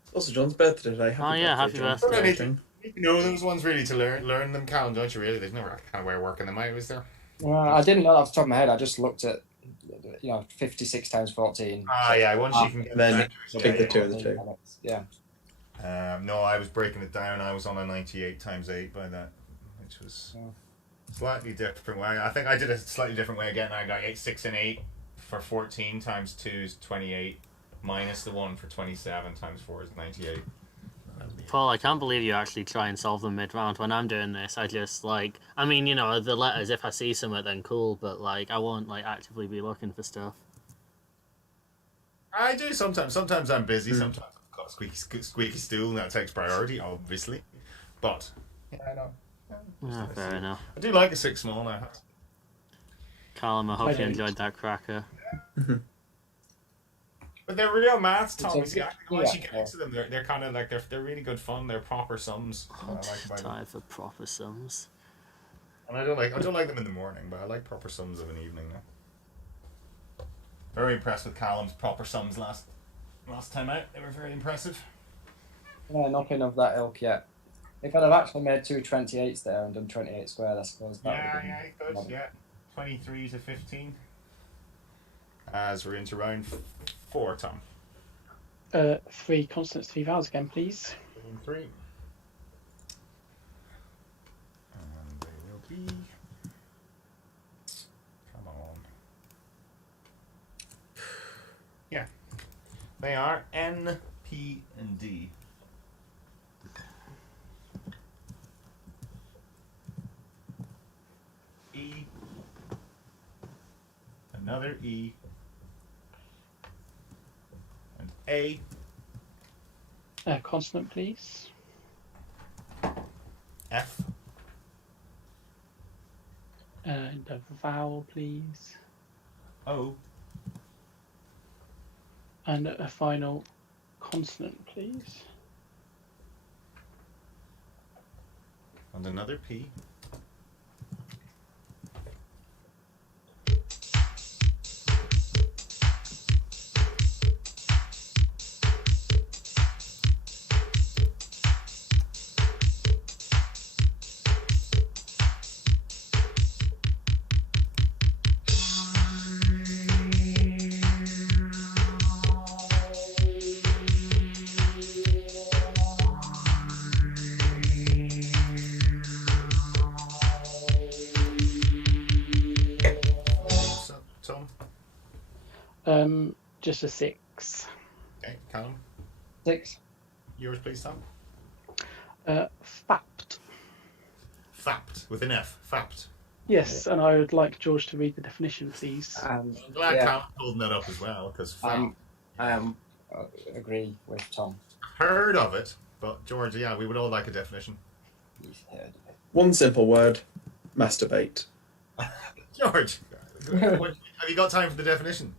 It's also John's birthday today. Happy John. birthday. John. You know those ones really to learn them, Callum, don't you really? There's no kind of way of working them out, is there? Well, I didn't know off the top of my head. I just looked at, 56 times 14. Ah, yeah, once you can get Then that, take the 2 and the 2. Yeah. No, I was breaking it down. I was on a 98 times 8 by that, which was slightly different way. I think I did a slightly different way again. I got 8, 6, and 8 for 14 times 2 is 28, minus the 1 for 27 times 4 is 98. Paul, I can't believe you actually try and solve them mid-round. When I'm doing this, I just like, I mean, you know, the letters, if I see something, then cool, but like, I won't like actively be looking for stuff. I do sometimes. Sometimes I'm busy. Sometimes I've got a squeaky stool, and that takes priority, obviously. But yeah, I know. Yeah, fair enough. I do like a 6 small now. Callum, I hope you don't. enjoyed that cracker. But they're real maths, Tom. So You see, once you get into them, they're kind of like they're really good fun. They're proper sums. That's what I like about them. Time for proper sums. And I don't like them in the morning, but I like proper sums of an evening now. Very impressed with Callum's proper sums last time out. They were very impressive. Yeah, nothing of that ilk yet. If I'd have actually made 2 28s there and done 28 squared, I suppose that would have been good. lovely. Yeah, 23 to 15. As we're into round 4, Tom. 3 constants, 3 vowels again, please. 3. And they will be. Come on. Yeah. They are N, P, and D. E. Another E. And A. Consonant, please. F. And a vowel, please. O. And a final consonant, please. And another P. Tom. Just a 6. Okay, Callum. 6. Yours, please, Tom. Fapt. Fapt with an F. Fapt. Yes, and I would like George to read the definition, please. I'm glad yeah. Callum's holding that up as well, because I agree with Tom. heard of it, but George, yeah, we would all like a definition. He's heard of it. One simple word: masturbate. George, have you got time for the definition?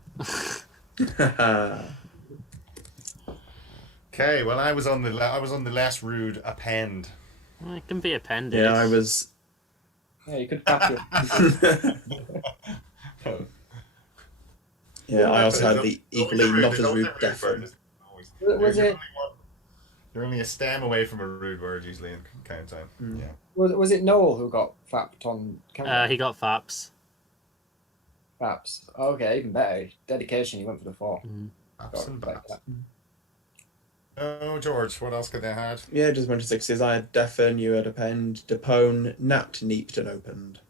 Okay, well, I was on the less rude append. Well, it can be appended. Yeah, I was. Yeah, you could tap it. Yeah, I also had the There's equally always not a as rude rude word. deafened. Was it? You're only a stem away from a rude word usually in count time. Mm. Yeah. Was it Noel who got fapped on camera? He got faps. Perhaps. Okay, even better. Dedication. He went for the 4. Faps and Got baps. Oh, George, what else could they have? Yeah, just a bunch of 6s. I had deafen, you had append, depone, napped, neaped, and opened.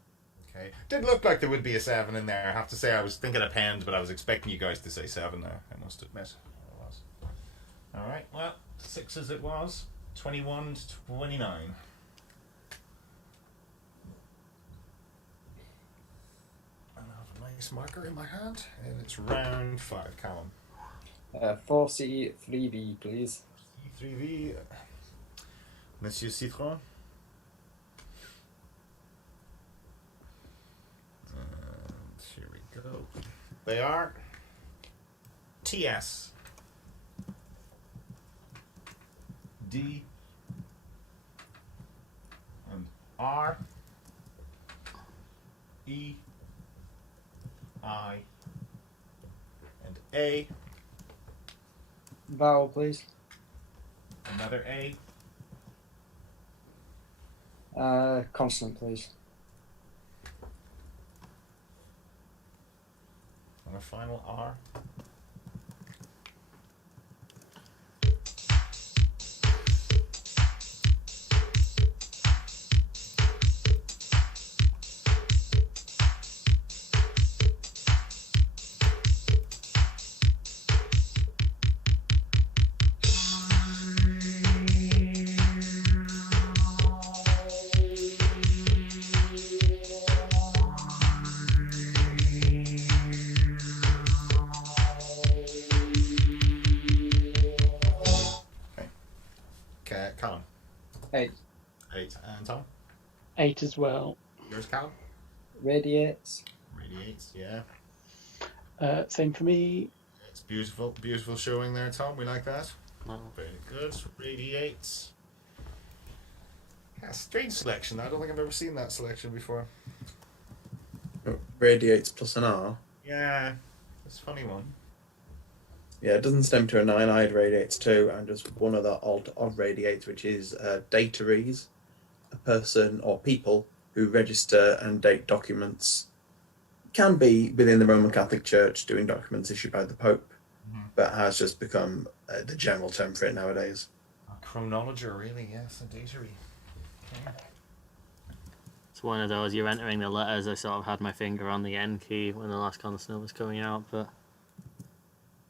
Okay. Did look like there would be a 7 in there. I have to say I was thinking append, but I was expecting you guys to say 7 there, I must admit. I was. Alright, well, 6s it was. 21 to 29. And I have a nice marker in my hand, and it's round 5, Callum. 4C, 3B, please. 3V. Monsieur Citron. And here we go. They are TS. D. And R. E. I. And A. Vowel, please. Another A. Consonant, please. And a final R. 8 as well. Yours, Callum? Radiates. Radiates, yeah. Same for me. It's beautiful, beautiful showing there, Tom. We like that. Well, Very good. Radiates. Yeah, strange selection. I don't think I've ever seen that selection before. Radiates plus an R. Yeah, it's a funny one. Yeah, it doesn't stem to a 9. I had radiates too, and just one other odd radiates, which is dataries, a person or people who register and date documents. Can be within the Roman Catholic Church doing documents issued by the Pope, but has just become the general term for it nowadays. A chronologer, really, yes, a datary. Okay. it's one of those, you're entering the letters, I sort of had my finger on the N key when the last Con of Snow was coming out, but...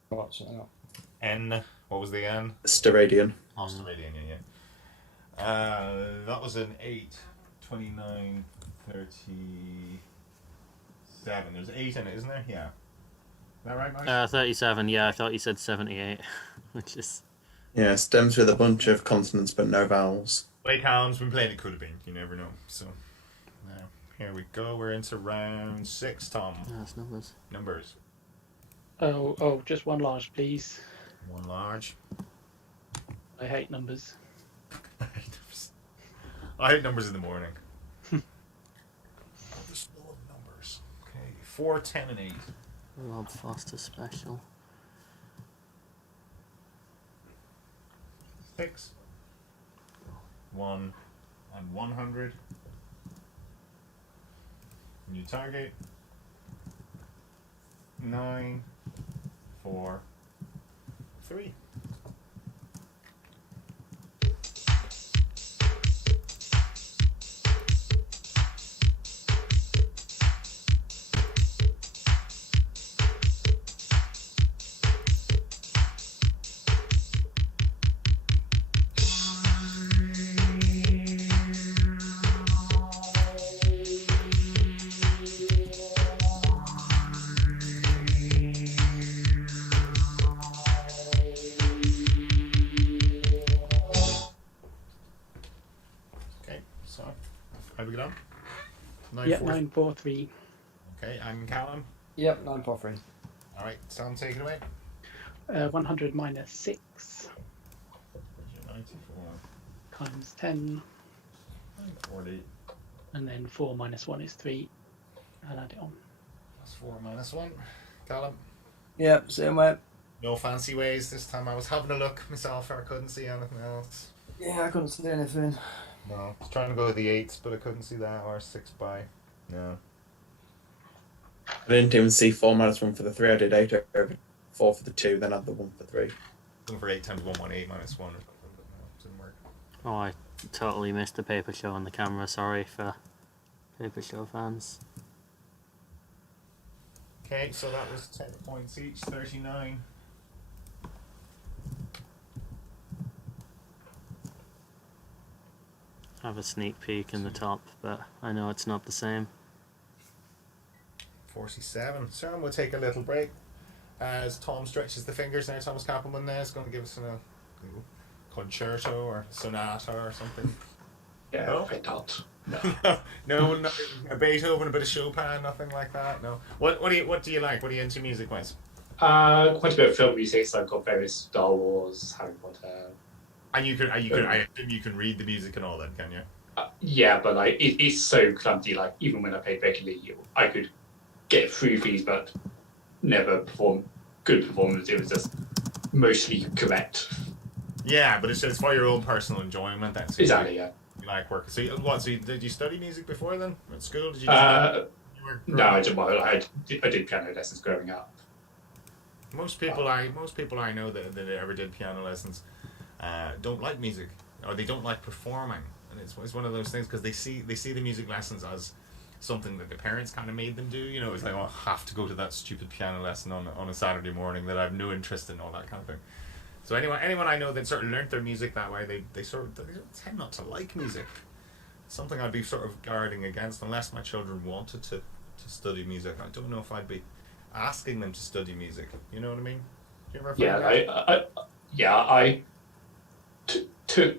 What's it now? N, what was the N? Steradian. Australian, yeah. That was an 8, 29, 37. There's 8 in it, isn't there? Yeah. Is that right, Mike? 37, yeah, I thought you said 78, which is... Yeah, stems with a bunch of consonants but no vowels. Like Callum's been playing, it could have been. You never know. So, now, here we go. We're into round 6, Tom. That's numbers. Numbers. Oh, just one large, please. One large. I hate numbers. I hate numbers in the morning. Just love numbers. Okay, 4, 10, and 8. Rob Foster special. 6, 1, and 100. New target. 9, 4, 3. How do we get on? 943. Okay, I'm Callum. Yep, 943. All right, Sam, take it away. 100 minus 6 94. times 10, 40. and then 4 minus 1 is 3. I'll add it on. That's 4 minus 1. Callum. Yep, same way. No fancy ways this time. I was having a look myself, I couldn't see anything else. Yeah, I couldn't see anything. No, I was trying to go with the 8s, but I couldn't see that, or 6 by. No. I didn't even see 4 minus 1 for the 3. I did 8 over 4 for the 2, then add the 1 for 3. Looking for 8 times 1, 1, 8 minus 1 or something, but no, it didn't work. Oh, I totally missed the paper show on the camera. Sorry for paper show fans. Okay, so that was 10 points each, 39. I have a sneak peek in the top, but I know it's not the same. 47. So we'll take a little break as Tom stretches the fingers there. Thomas Cappleman there is going to give us a concerto or sonata or something. Yeah, No? I don't. No, a Beethoven, a bit of Chopin, nothing like that. No. What do you like? What are you into music wise? Quite a bit of film music, so I've got various Star Wars, Harry Potter. And you can I assume you can read the music and all that, can you? Yeah, but like it's so clumsy. Like even when I played regularly, I could get through these, but never perform good performance. It was just mostly correct. Yeah, but it's for your own personal enjoyment. That's Exactly. Yeah. You like work. So did you study music before then at school? Did you? No, I did piano lessons growing up. Most people I know that ever did piano lessons don't like music, or they don't like performing, and it's one of those things because they see the music lessons as something that the parents kind of made them do. You know, it's like, oh, I have to go to that stupid piano lesson on a Saturday morning that I have no interest in, all that kind of thing. So anyone I know that sort of learnt their music that way, they tend not to like music. Something I'd be sort of guarding against unless my children wanted to study music. I don't know if I'd be asking them to study music. You know what I mean? Do you ever find I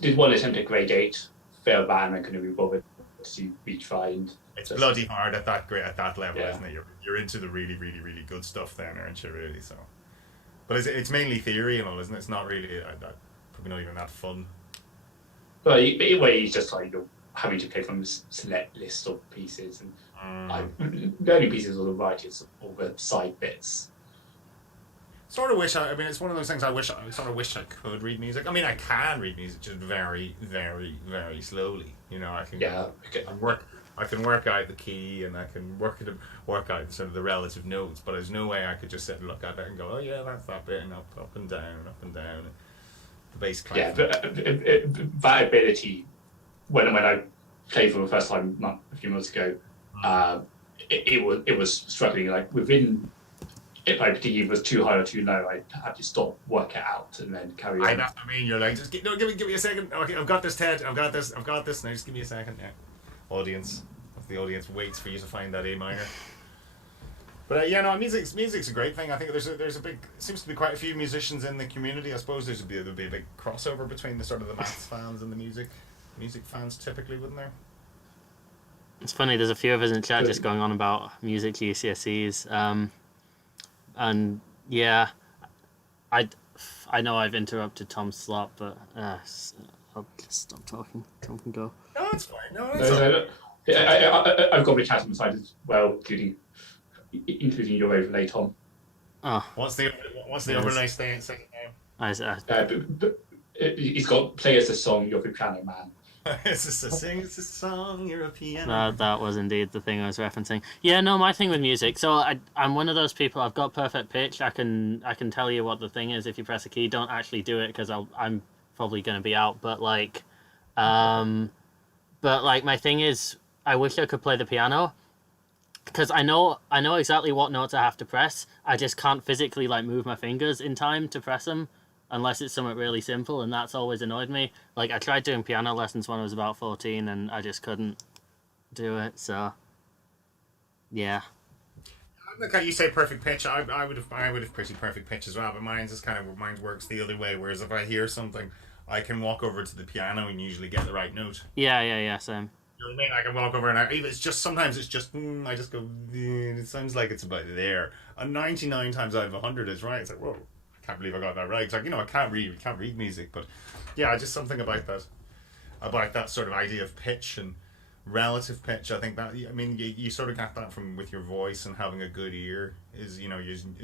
did one attempt at grade 8 fair ban, I couldn't be bothered to retry. And it's bloody hard at that level, Yeah. isn't it? You're into the really, really, really good stuff then, aren't you? Really, so. But it's mainly theory and all, isn't it? It's not really probably not even that fun. But it's just like you're having to play from a select list of pieces, and the only pieces are the right, it's all the side bits. Sort of wish I mean, it's one of those things I sort of wish I could read music. I mean, I can read music, just very, very, very slowly. You know, I can I can work out the key, and I can work out sort of the relative notes. But there's no way I could just sit and look at it and go, oh yeah, that's that bit, and up and down, the bass clef. Yeah, but that ability, when I played for the first time a few months ago, it was struggling. Like within, if I particularly was too high or too low, I had to stop, work it out, and then carry on. I mean, you're like, just give me a second. Okay, I've got this, Ted. I've got this. Now just give me a second. Yeah, audience. If the audience waits for you to find that A minor. But yeah, no, music's a great thing. I think there's a big, seems to be quite a few musicians in the community. I suppose there'd be a big crossover between the sort of the maths fans and the music fans typically, wouldn't there? It's funny. There's a few of us in chat just going on about music GCSEs. And yeah, I know I've interrupted Tom's slot, but I'll just stop talking. Tom can go. No, it's fine. No, I've got my chat on the side as well, including your overlay, Tom. Oh, what's the overlay saying? But he's got play us a song, you're the piano man. It's a song, you're a piano. that was indeed the thing I was referencing. Yeah, no, my thing with music. So I'm one of those people. I've got perfect pitch. I can tell you what the thing is if you press a key. Don't actually do it because I'm probably going to be out. But like my thing is, I wish I could play the piano because I know exactly what notes I have to press. I just can't physically like move my fingers in time to press them. Unless it's something really simple, and that's always annoyed me. Like, I tried doing piano lessons when I was about 14, and I just couldn't do it, so... Yeah. Look how you say perfect pitch. I would have pretty perfect pitch as well, but mine works the other way, whereas if I hear something, I can walk over to the piano and usually get the right note. Yeah, same. You know what I mean? I can walk over and sometimes it's just, I just go, it sounds like it's about there. And 99 times out of 100 is right. It's like, whoa. Can't believe I got that right. It's like, I can't read music, but yeah, just something about that sort of idea of pitch and relative pitch. I think that, I mean, you sort of get that from with your voice and having a good ear is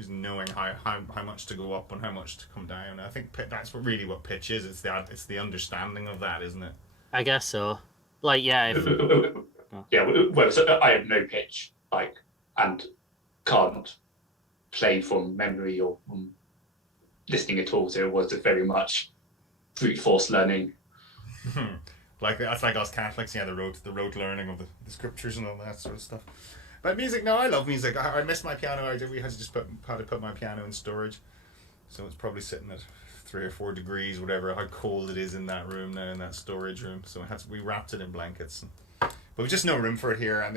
knowing how much to go up and how much to come down. I think that's really what pitch is. It's the understanding of that, isn't it? I guess so. Like, yeah. Well, so I have no pitch, and can't play from memory or from listening at all, so it was just very much brute force learning. That's like us Catholics, the rote learning of the scriptures and all that sort of stuff. But music, no, I love music. I miss my piano. We had to just put my piano in storage, so it's probably sitting at 3 or 4 degrees, whatever how cold it is in that room now, in that storage room. So we wrapped it in blankets, but we've just no room for it here, and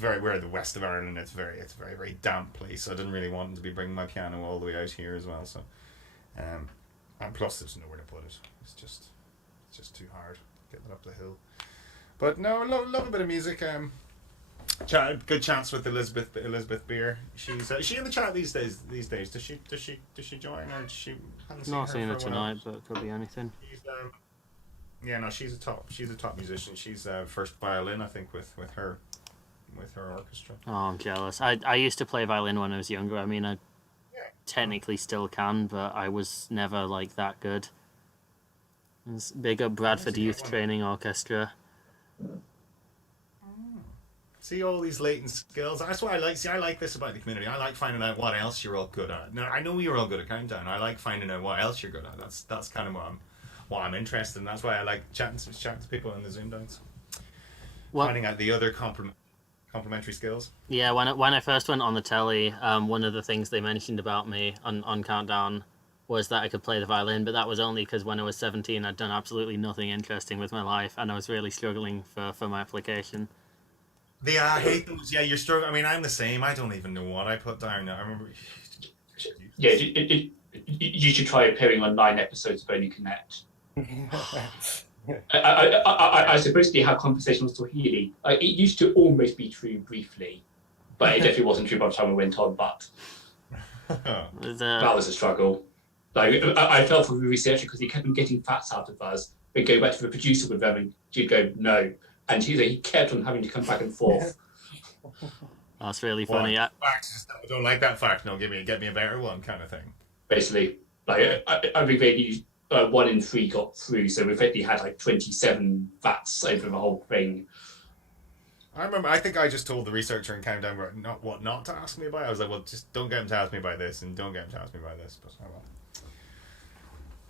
we're in the west of Ireland. It's very very damp place. So I didn't really want to be bringing my piano all the way out here as well. So, and plus there's nowhere to put it. It's just too hard getting it up the hill. But no, love a bit of music. Good chance with Elizabeth Beer. She's she in the chat these days. Does she join, or does she? Not seeing her tonight, but it could be anything. She's a top musician. She's first violin, I think, with her orchestra. Oh, I'm jealous. I used to play violin when I was younger. I mean, I technically still can, but I was never like that good. Big up Bradford Youth Training Orchestra. See all these latent skills. That's what I like. See, I like this about the community. I like finding out what else you're all good at. Now, I know you're all good at Countdown. I like finding out what else you're good at. That's kind of what I'm interested in. That's why I like chatting to people in the ZoomDowns. Finding out the other complementary skills. Yeah, when I first went on the telly, one of the things they mentioned about me on Countdown was that I could play the violin, but that was only because when I was 17 I'd done absolutely nothing interesting with my life and I was really struggling for my application. I hate those. Yeah, you're struggling. I mean, I'm the same. I don't even know what I put down now. I remember. Yeah, you should try appearing on 9 episodes of Only Connect. I supposedly have conversational Swahili. It used to almost be true briefly, but it definitely wasn't true by the time we went on. But that was a struggle. Like I felt for the researcher because he kept on getting facts out of us. We'd go back to the producer with them, and she'd go no, and he kept on having to come back and forth. That's really funny. Yeah. Facts, I don't like that fact. No, get me a better one, kind of thing. Basically, like I think 1 in 3 got through, so we effectively had like 27 facts over the whole thing. I remember. I think I just told the researcher in Countdown what not to ask me about. I was like, well, just don't get him to ask me about this, and don't get him to ask me about this. But oh well.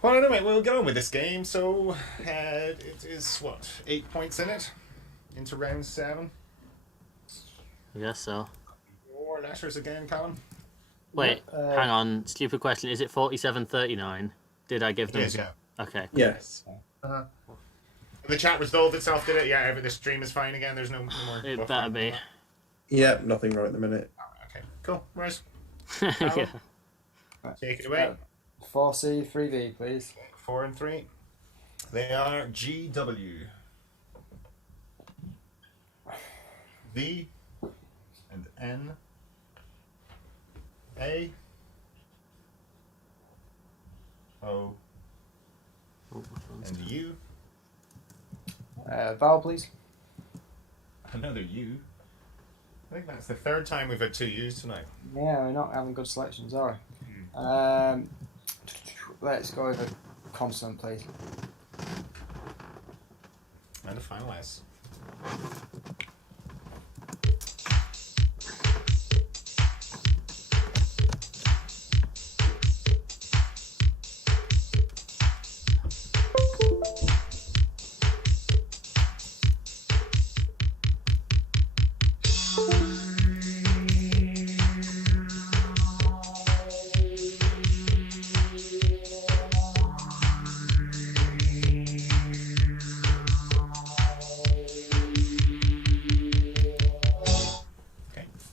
Well, anyway, we'll get on with this game. So it is 8 points in it into round 7. I guess so. 4 letters again, Callum. Wait, hang on. Stupid question. Is it 47-39? Did I give them? It is, yeah. Okay. Yes. The chat resolved itself, did it? Yeah, the stream is fine again. There's no more. It better be. Yeah, nothing wrong at the minute. Okay, cool. Right. Yeah. Take it away. 4C, 3V, please. 4 and 3. They are GW. V and N. A. O. And U. Vowel, please. Another U. I think that's the 3rd time we've had 2 U's tonight. Yeah, we're not having good selections, are we? Let's go with a consonant, please. And a final S.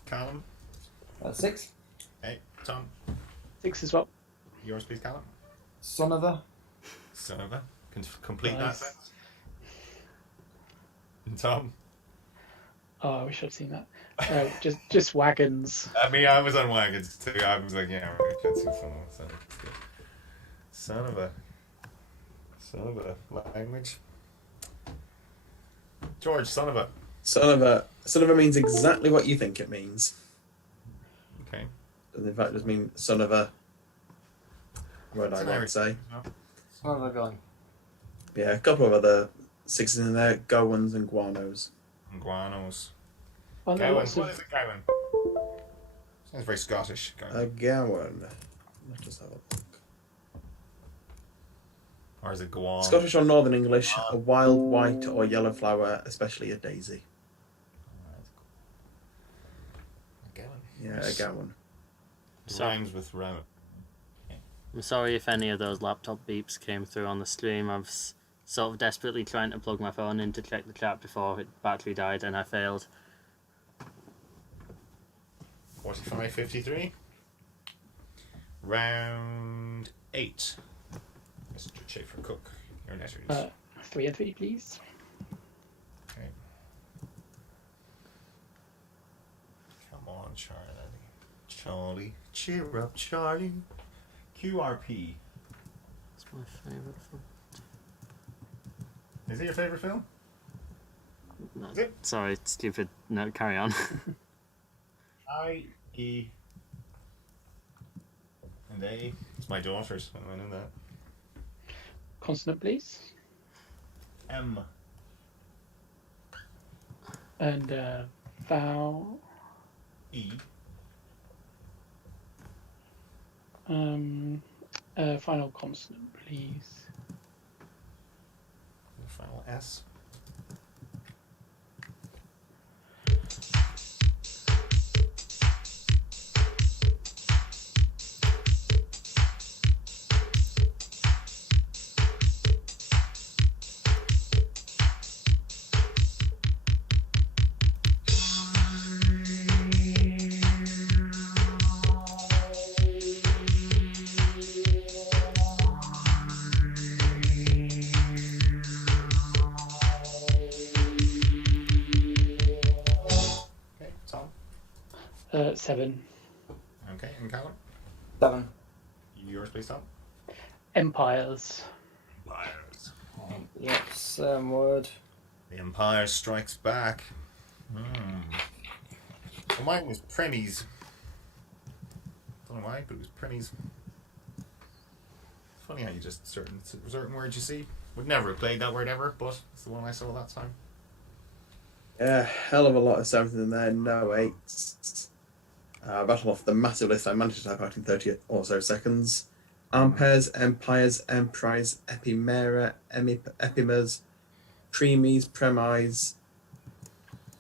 Callum. 6. Hey, Tom. 6 as well. Yours, please, Callum. Son of a. Son of a. Complete Nice. that. And Tom. Oh, I wish I'd seen that. Just wagons. I mean, I was on wagons too. I was like, yeah, right, let's see son of a. Son of a language. George, son of a. Son of a means exactly what you think it means. Okay. Does in fact just mean son of a. What It's I an might Irish say. Son of a gun. Yeah, a couple of other 6s in there. Gowans and guanos. And guanos. Oh, no, Gowan. lots What of, is a Gowan? Sounds very Scottish. A gowan. Let's just have a look. Or is it Gowan? Scottish or Northern English, a wild white or yellow flower, especially a daisy. A Gowan. Yeah, a gowan. Rhymes with rum. I'm sorry if any of those laptop beeps came through on the stream. I was sort of desperately trying to plug my phone in to check the chat before its battery died, and I failed. 45-53. Round 8. Mr. Chafer-Cook, your letters. 3 and 3, please. Okay. Come on, Charlie. Charlie. Cheer up, Charlie. QRP. It's my favourite film. Is it your favourite film? No, Is it? sorry, stupid. No, carry on. I-E and A. It's my daughter's. I know that. Consonant, please. M. And vowel. E. Final consonant, please. The final S. 7. Okay, and Callum? 7. Yours, please, Tom. Empires. Empires. Yep, same word. The Empire Strikes Back. Well, mine was Premies. Don't know why, but it was Premies. Funny how you just certain words you see. Would never have played that word ever, but it's the one I saw that time. Yeah, hell of a lot of 7s in there, no 8s. Rattle off the massive list I managed to type out in 30 or so seconds. Ampères, Empires, Emprise, Epimera, Epimers, Premies, Premise.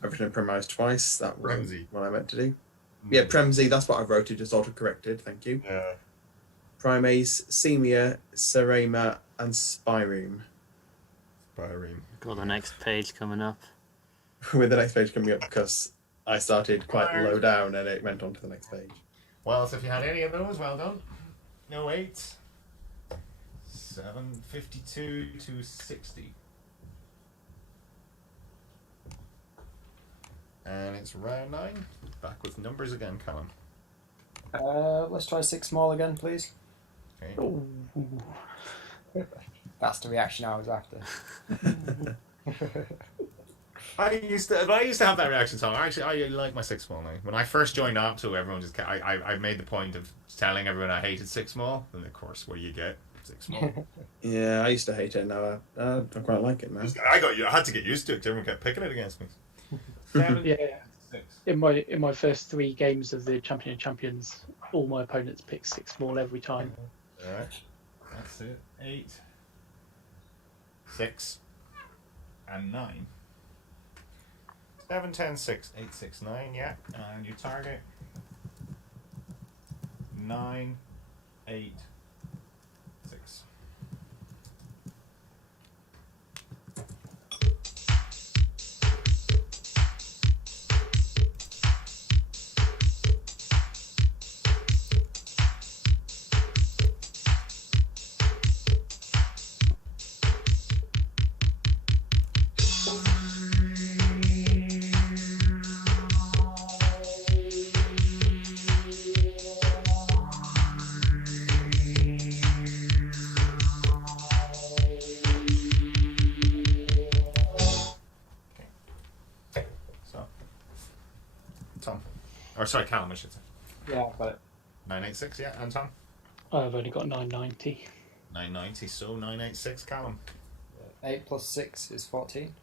I've written Premise twice, that was Premsy. what I meant to do. Yeah, Premsy, that's what I wrote, it just auto-corrected, thank you. Yeah. Primace, Semia, Serema, and Spyroom. Spyroom. Got the next page coming up. With the next page coming up because I started quite low down and it went on to the next page. Well, so if you had any of those, well done. No 8s. 752 to 60. And it's round 9. Back with numbers again, Callum. Let's try 6 small again, please. Okay. Ooh. That's the reaction I was after. I used to have that reaction song. Actually, I like my 6 small now. When I first joined up to, everyone just I made the point of telling everyone I hated 6 small, and of course, what do you get? 6 small. Yeah, I used to hate it. Now I quite like it now. I had to get used to it because everyone kept picking it against me. 7, Yeah. 6. In my first 3 games of the Champion of Champions, all my opponents picked 6 small every time. All right. That's it. 8, 6, and 9. 7, 10, 6, 8, 6, 9, yeah. And you target 9, 8, 6. Tom. Or sorry, Callum, I should say. Yeah, I've got it. 986, yeah. And Tom? I've only got 990. 990, so 986, Callum. 8 plus 6 is 14.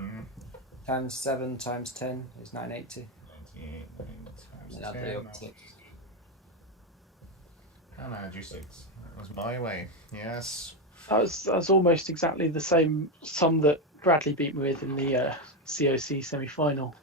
Mm-hmm. Times 7 times 10 is 980. 98 And times add 10. the up 6. And add you 6. That was my way. Yes. That was almost exactly the same sum that Bradley beat me with in the COC semi-final.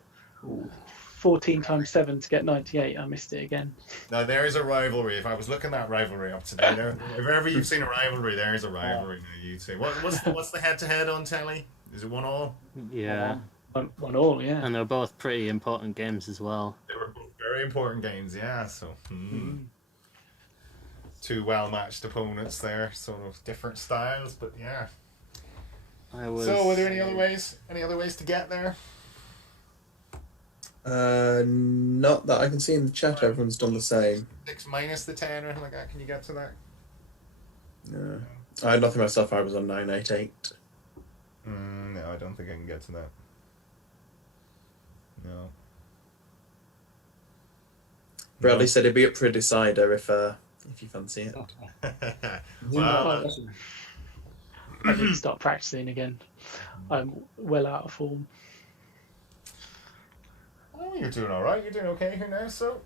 14 times 7 to get 98. I missed it again. Now there is a rivalry. If I was looking that rivalry up today, if ever you've seen a rivalry, there is a rivalry. Now you'd say, what's the head-to-head on telly? Is it 1-1? Yeah. 1-1, yeah. And they're both pretty important games as well. They were both very important games, yeah. So two well-matched opponents there, sort of different styles, but yeah. So, were there any other ways? Any other ways to get there? Not that I can see in the chat. Everyone's done the same. 6 minus the 10 or anything like that. Can you get to that? No, I had nothing myself. I was on 988. No, I don't think I can get to that. No. Bradley said he'd be up for a decider if you fancy it. Well, I need to start practicing again. I'm well out of form. oh, you're doing all right. You're doing okay here now. So,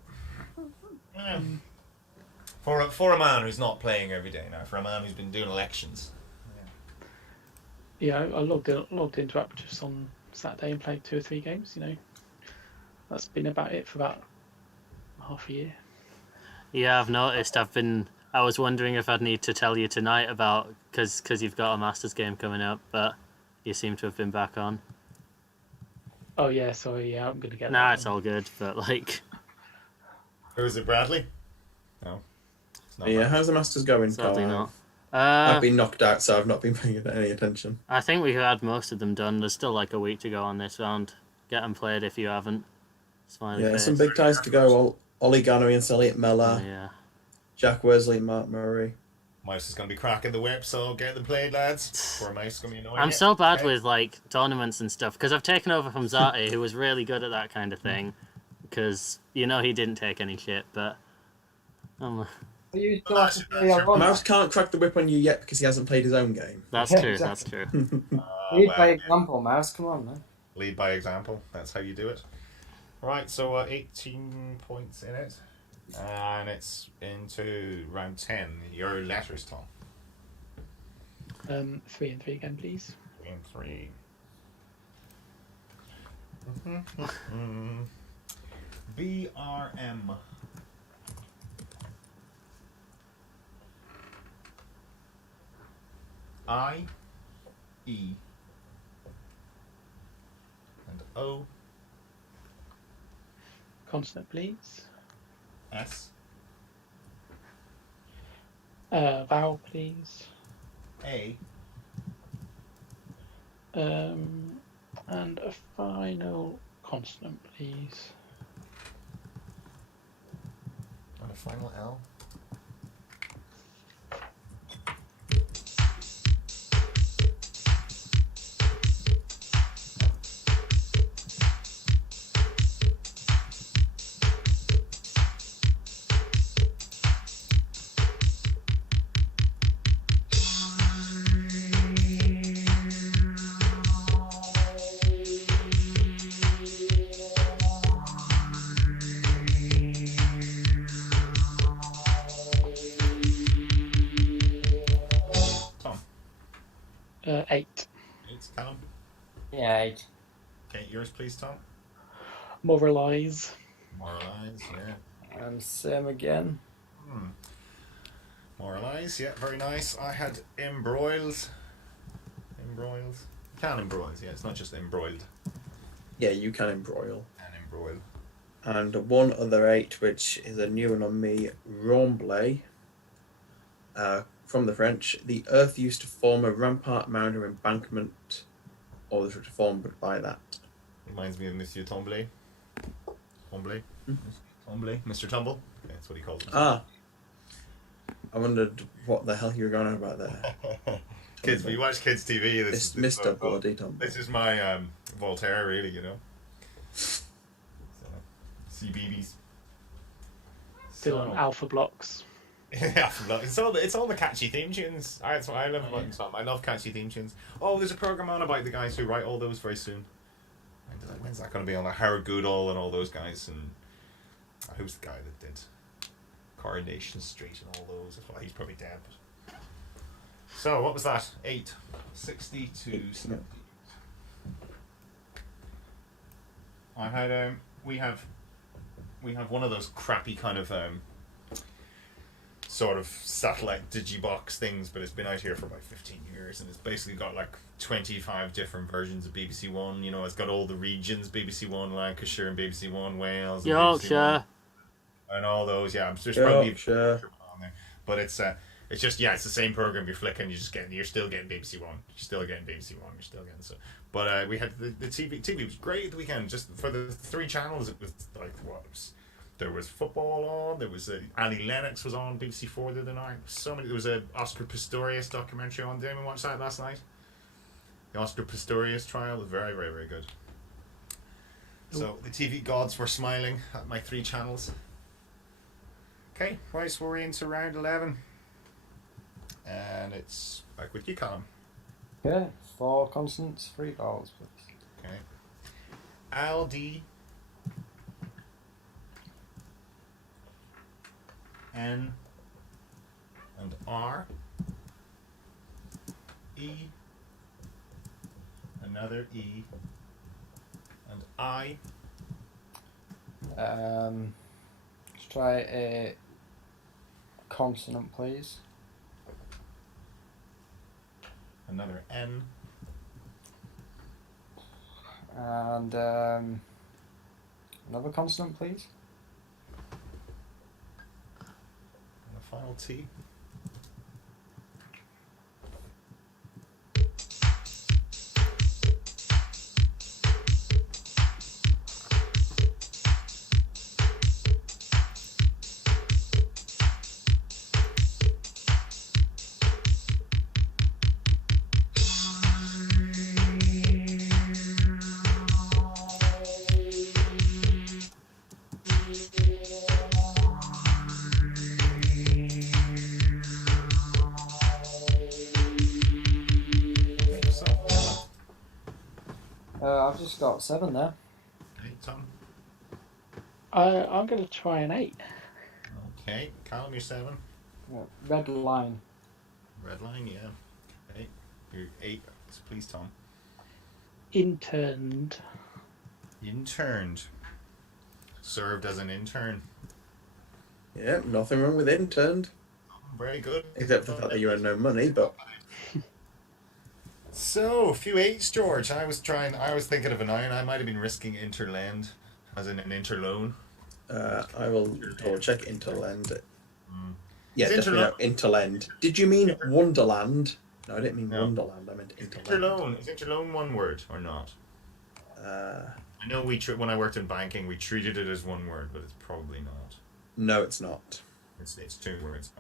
for a man who's not playing every day now, for a man who's been doing elections. Yeah, I logged into Aptus on Saturday and played 2 or 3 games. You know, that's been about it for about half a year. Yeah, I've noticed. I was wondering if I'd need to tell you tonight about because you've got a Masters game coming up, but you seem to have been back on. Oh yeah, sorry. Yeah, I'm gonna get. Nah, that it's one. all good. But like, Who is it, Bradley? No. It's not Yeah, Bradley. how's the Masters going, sadly Carl? not. I've been knocked out, so I've not been paying any attention. I think we had most of them done. There's still like a week to go on this round. Get them played if you haven't. Smiley Yeah, face. some big ties to go. Ollie Gannery and Elliot Miller, Oh, yeah. Jack Worsley and Mark Murray. Mouse is going to be cracking the whip, so get them played, lads. Poor Mouse is going to be annoying. I'm you. so bad Okay. with like tournaments and stuff because I've taken over from Zati, who was really good at that kind of thing. Because he didn't take any shit, but You still have to play your own. Mouse can't crack the whip on you yet because he hasn't played his own game. that's Yeah, true. exactly. That's true. Lead Well, by example, Mouse. Come on, man. lead by example. That's how you do it. Right, so 18 points in it. And it's into round 10. Your letters, Tom. 3 and 3 again, please. 3 and 3. BRM. I, E, and O, Consonant, please. S, Vowel, please. A, And a final consonant, please. and a final L. Tom. 8. It's Callum. Yeah, 8. Okay, yours please, Tom. Moralize. Moralize, yeah. Same again. Moralize, yeah, very nice. I had embroiled. Embroiled. Can embroiled, yeah, it's not just embroiled. Yeah, you can embroil. And embroiled. And one other 8, which is a new one on me, Remblai. From the French, the earth used to form a rampart, mound, or embankment, or was to form by that. Reminds me of Monsieur Tremblay. Tremblay? Tremblay? Mr. Tumble? Yeah, that's what he calls him. Ah. I wondered what the hell you were going on about there. Kids, we watch kids' TV. It's Mr. Bloody Tom. This is my Voltaire, really, you know. So, CBeebies. Still on Alpha Blocks. Yeah, it's all the catchy theme tunes. That's what I love about Tom. I love catchy theme tunes. Oh, there's a program on about the guys who write all those very soon. When's that going to be on? Howard Goodall and all those guys, and who's the guy that did Coronation Street and all those? Well, he's probably dead. But... So what was that? 8, 60 to 70. I had we have one of those crappy kind of sort of satellite digibox things, but it's been out here for about 15 years, and it's basically got like 25 different versions of BBC One. You know, it's got all the regions: BBC One Lancashire and BBC One Wales, and Yorkshire, and all those. Yeah, there's probably Yorkshire on there, but it's just it's the same program. You're flicking, you're still getting BBC One, you're still getting BBC One, you're still getting so. But we had the TV was great at the weekend. Just for the 3 channels, it was like what. There was football on. There was Annie Lennox was on BBC 4 the other night. There was a Oscar Pistorius documentary on. Did anyone watch that last night? The Oscar Pistorius trial was very, very, very good. So the TV gods were smiling at my 3 channels. Okay, right, so we're into round 11, and it's back with you, Callum. Okay, 4 consonants, 3 vowels, please. Okay, LD. N and R, E, another E, and I. Let's try a consonant, please. Another N. And another consonant, please. And a final T. I've just got 7 there. Hey, Tom. I'm going to try an 8. Okay, Callum, you're 7. Yeah, red line. Red line, yeah. Okay, you're 8. Please, Tom. Interned. Interned. Served as an intern. Yeah, nothing wrong with interned, Very good. except for the fact that you had no money. But So, a few 8s, George. I was thinking of a 9. I might have been risking interland, as in an interloan. I will double check interland. Yeah, Is definitely not interland. Did you mean Wonderland? No, I didn't mean No. Wonderland. I meant interland. Interloan. Is interloan one word or not? I know when I worked in banking, we treated it as one word, but it's probably not. No, it's not. It's 2 words.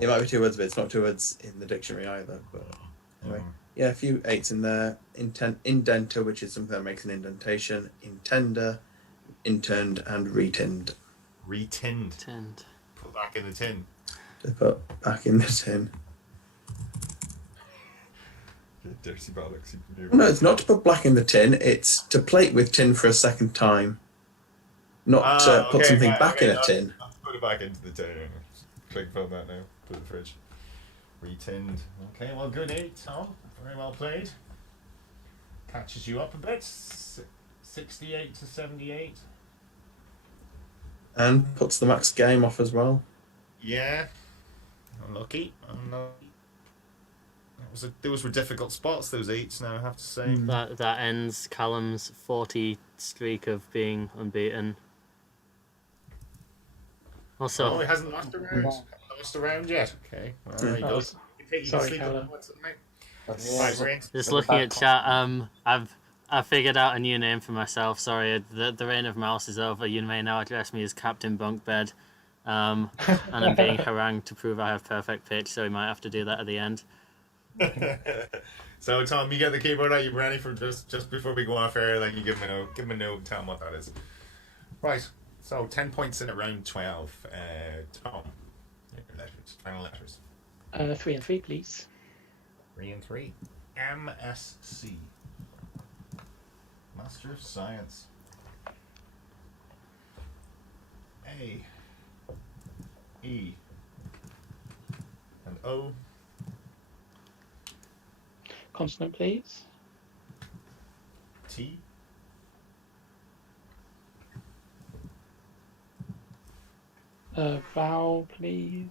It might be 2 words, but it's not 2 words in the dictionary either. But anyway, yeah, a few 8s in there. Indenter, which is something that makes an indentation. Intender, interned, and retinned. Retinned. Tinned. Put back in the tin. To put back in the tin. Dirty bollocks. No, it's not to put black in the tin. It's to plate with tin for a second time. Not to put something back in a tin. Put it back into the tin. Click on that now. Put it in the fridge. Retinned. Okay, well, good 8, Tom. Very well played. Catches you up a bit. 68 to 78. And puts the max game off as well. Yeah. Unlucky. Those were difficult spots, those 8s now, I have to say. That ends Callum's 40 streak of being unbeaten. Also, Oh, he hasn't lost a round yet. Okay. Well, there you go. Sorry, Callum. just looking at chat, I've figured out a new name for myself. Sorry, the reign of mouse is over. You may now address me as Captain Bunkbed. And I'm being harangued to prove I have perfect pitch, so we might have to do that at the end. So, Tom, you get the keyboard out. You ready for just before we go off air? Then you give him a note, and tell him what that is. Right. So 10 points in at round 12. Tom, your letters, final letters. 3 and 3, please. 3 and 3. MSC. Master of Science. A. E. And O. Consonant, please. T. Vowel, please.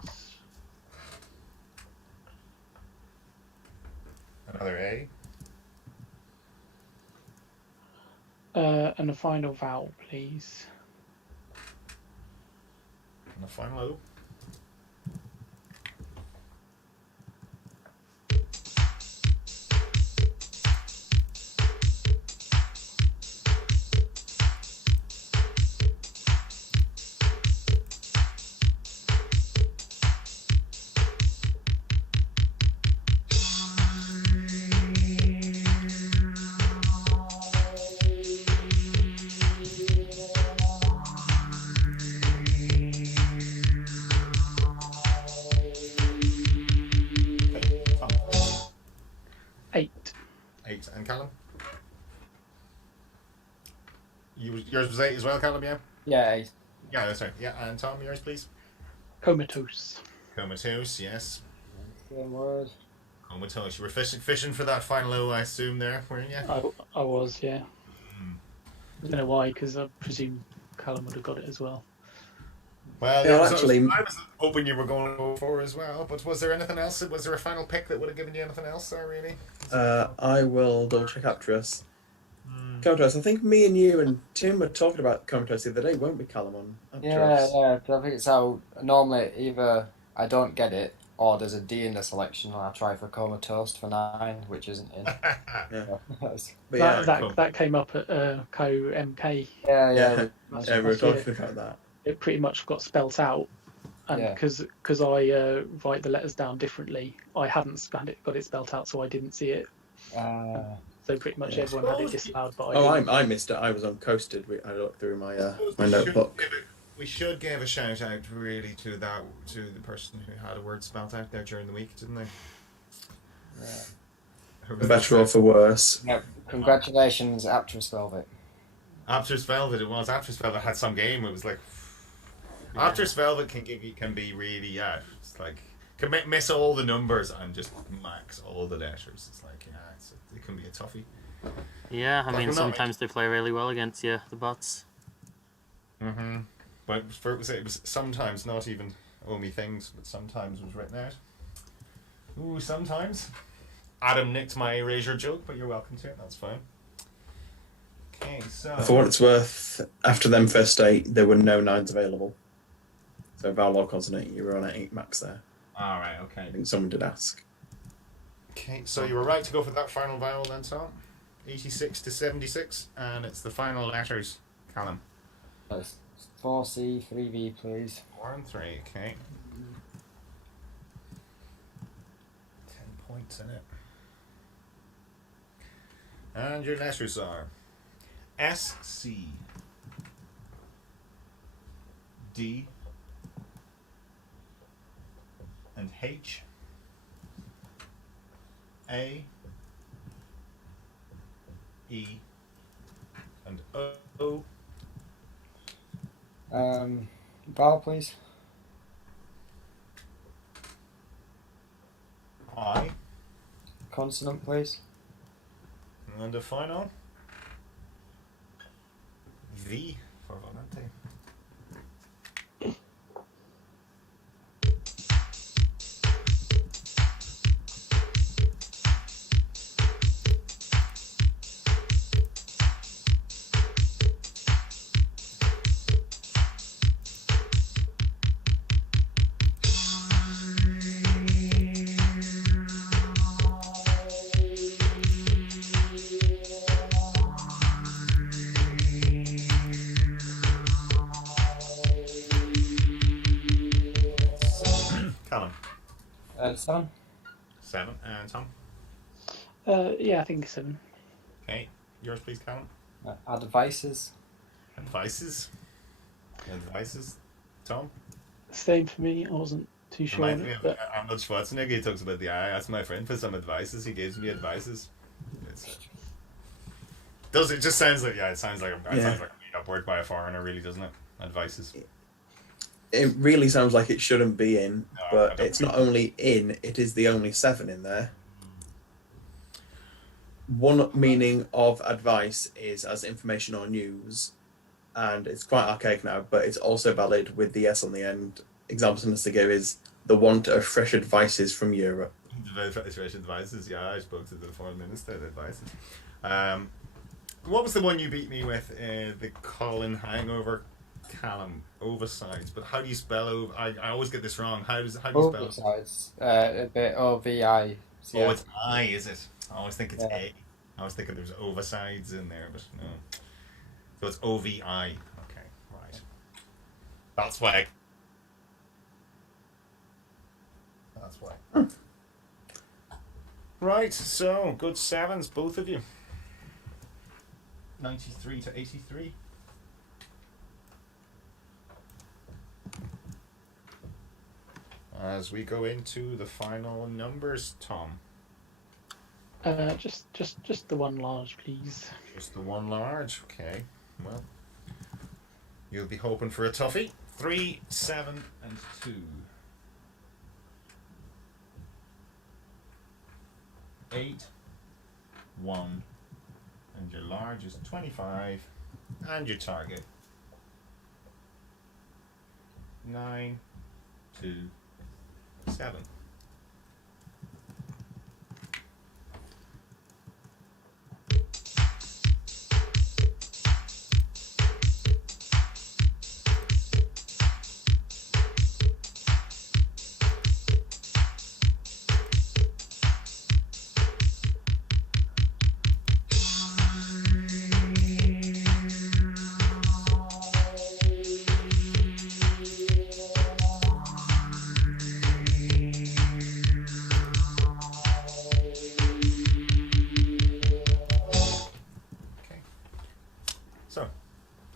Another A. And a final vowel, please. And the final O. And Callum? Yours was 8 as well, Callum, yeah? Yeah, 8. Yeah, that's right. Yeah, and Tom, yours, please? Comatose. Comatose, yes. Same word. Comatose. You were fishing for that final O, I assume, there, weren't you? I was, yeah. I don't know why, because I presume Callum would have got it as well. Well, Yeah, I actually- was hoping you were going to go for as well, but was there anything else? Was there a final pick that would have given you anything else there, really? I will double check after us. Comatose, I think me and you and Tim were talking about Comatose the other day, won't we, Callum, on after us? Yeah, but I think it's how normally either I don't get it or there's a D in the selection and I try for Comatose for 9, which isn't in. But yeah, That came up at Co-MK. Yeah. we were talking about that. It pretty much got spelt out, and because I write the letters down differently, I hadn't got it spelt out, so I didn't see it. So pretty much everyone had it disallowed, but I missed it. I was uncoasted. I looked through my my notebook. We should give a shout out really to the person who had a word spelt out there during the week, didn't they? For better or for worse. Yep. Congratulations, Aptrus Velvet. Aptrus Velvet, it was. Aptrus Velvet had some game. It was like Aptrus Velvet can be really it's like can miss all the numbers and just max all the letters. It's like it can be a toughie. Yeah, I mean sometimes they play really well against you, the bots. But it was sometimes not even only things, but sometimes was written out. Ooh, sometimes. Adam nicked my erasure joke, but you're welcome to it. That's fine. Okay, so For what it's worth, after them first 8, there were no 9s available. So vowel or consonant, you were on 8 max there. All right. Okay. I think someone did ask. Okay, so you were right to go for that final vowel then, Tom. 86 to 76, and it's the final letters, Callum. 4C, 3V, please. 4 and 3, okay. 10 points in it. And your letters are S, C, D, and H, A, E, and O. Vowel, please. I, Consonant, please. and the final V for Volante. Callum. 7. 7. And Tom. Yeah, I think 7. Okay. Yours, please, Callum. Advices. Advices. Advices. Tom. Same for me. I wasn't too sure. Reminds On me it, of but Arnold Schwarzenegger. He talks about I asked my friend for some advices. He gives me advices. It just sounds like it sounds like a made up word by a foreigner, really, doesn't it? Advices. It really sounds like it shouldn't be in, No, I but don't it's think not only in, it is the only 7 in there. One meaning of advice is as information or news, and it's quite archaic now, but it's also valid with the S on the end. Examples in this to give is the want of fresh advices from Europe. Fresh advices. Yeah, I spoke to the foreign minister. The advices. What was the one you beat me with? The Colin hangover. Callum, oversides, but how do you spell over? I always get this wrong. How do you spell? Oversides. A bit OVI. Oh, it's I, is it? I always think it's A. I always thinking there's oversides in there, but no. So it's OVI. Okay, right. That's why. That's why. Right. So good 7s, both of you. 93 to 83. As we go into the final numbers, Tom. Just the one large, please. Just the one large, okay. Well, you'll be hoping for a toughie. 3, 7, and 2. 8, 1, and your large is 25, and your target 9, 2, 7.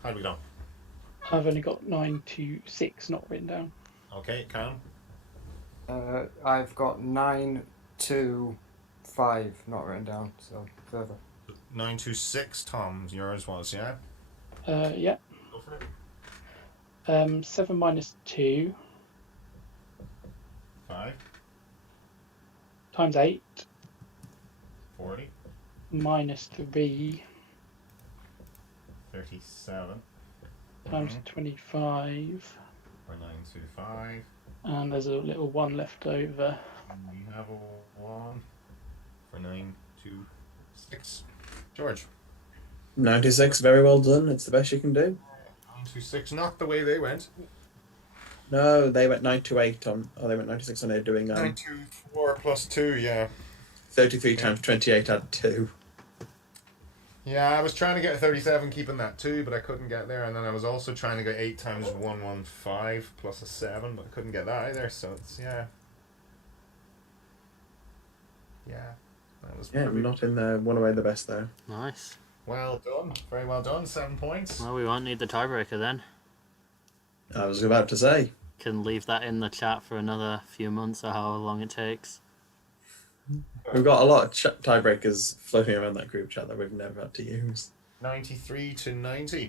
How do we go? I've only got 9 to 6 not written down. Okay, Callum. I've got 9 to 5 not written down, so further. 926, Tom, yours was, yeah? Yeah. Go for it. 7 minus 2 5, times 8 40, minus 3 37, times Mhm. 25, or 925. and there's a little 1 left over. And we have a 1 for 926. George. 96, very well done. It's the best you can do. 926, not the way they went. No, they went 928 on. Oh, they went 96 on. They're doing 924 plus 2, yeah. 33 Yeah. times 28 add 2. Yeah, I was trying to get 37, keeping that 2, but I couldn't get there. And then I was also trying to get 8 times 115 plus a 7, but I couldn't get that either. So it's, yeah. Yeah. That was Yeah, pretty not in there. One away the best there. Nice. well done. Very well done. 7 points. Well, we won't need the tiebreaker then. I was about to say. Can leave that in the chat for another few months or however long it takes. We've got a lot of tiebreakers floating around that group chat that we've never had to use. 93 to 90.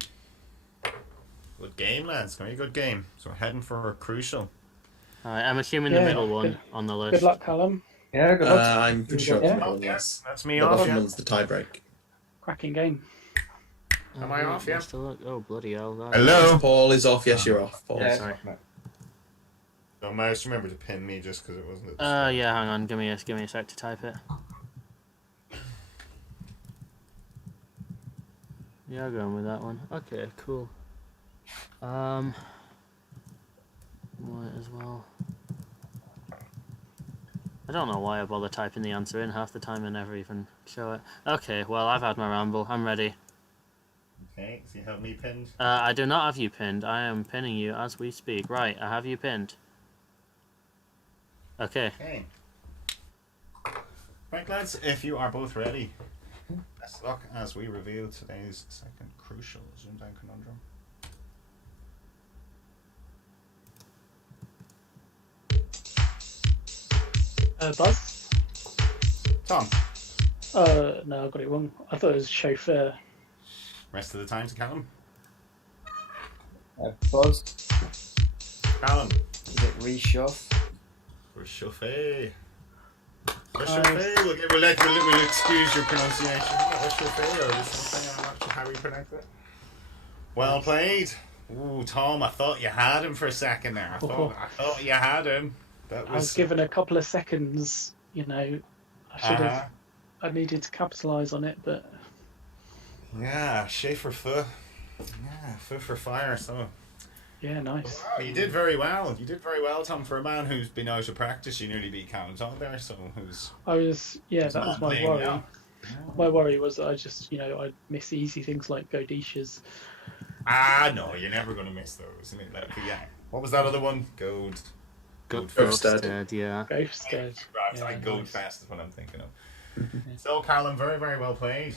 Good game, lads. Very good game. So we're heading for a crucial. Alright, I'm assuming Yeah, the middle one good- on the list. Good luck, Callum. Yeah, good luck. I'm pretty sure Yeah. it's Oh, one, yeah, yes. that's me The off, bottom yeah. one's the tiebreak. Cracking game. Am I off, yeah? Best of luck. Oh, bloody hell. Right. Hello? Paul is off. Yes, you're off, Paul. Yeah, sorry. So Mouse, remember to pin me just because it wasn't. Yeah, hang on. Give me a sec to type it. Yeah, I'll go on with that one. Okay, cool. Might as well. I don't know why I bother typing the answer in. Half the time I never even show it. Okay, well, I've had my ramble. I'm ready. Okay, so you have me pinned. I do not have you pinned. I am pinning you as we speak. Right, I have you pinned. Okay. Okay. Right, lads, if you are both ready, best of luck as we reveal today's second crucial ZoomDown Conundrum. Buzz? Tom, No, I got it wrong. I thought it was chauffeur. rest of the time to Callum. Buzz. Callum, Is it reshove? for chauffeur. For chauffeur, we'll excuse your pronunciation. For chauffeur, or something, I'm not sure how we pronounce it. Well played. Ooh, Tom, I thought you had him for a second there. I thought you had him. That I was given a couple of seconds, you know. I should have. I needed to capitalise on it, but Yeah, Chafer-Cook. Yeah, foot for fire. So yeah, nice. you did very well. You did very well, Tom. For a man who's been out of practice, you nearly beat Callum Todd there. So who's I was, yeah, that was not my playing worry. now. My worry was that I just, you know, I'd miss easy things like Godishas. No, you're never going to miss those. I mean, like, yeah. What was that other one? Gold. Ghosted. Yeah. Ghosted. Right, Yeah, like Gold nice. Fest is what I'm thinking of. So, Callum, very, very well played.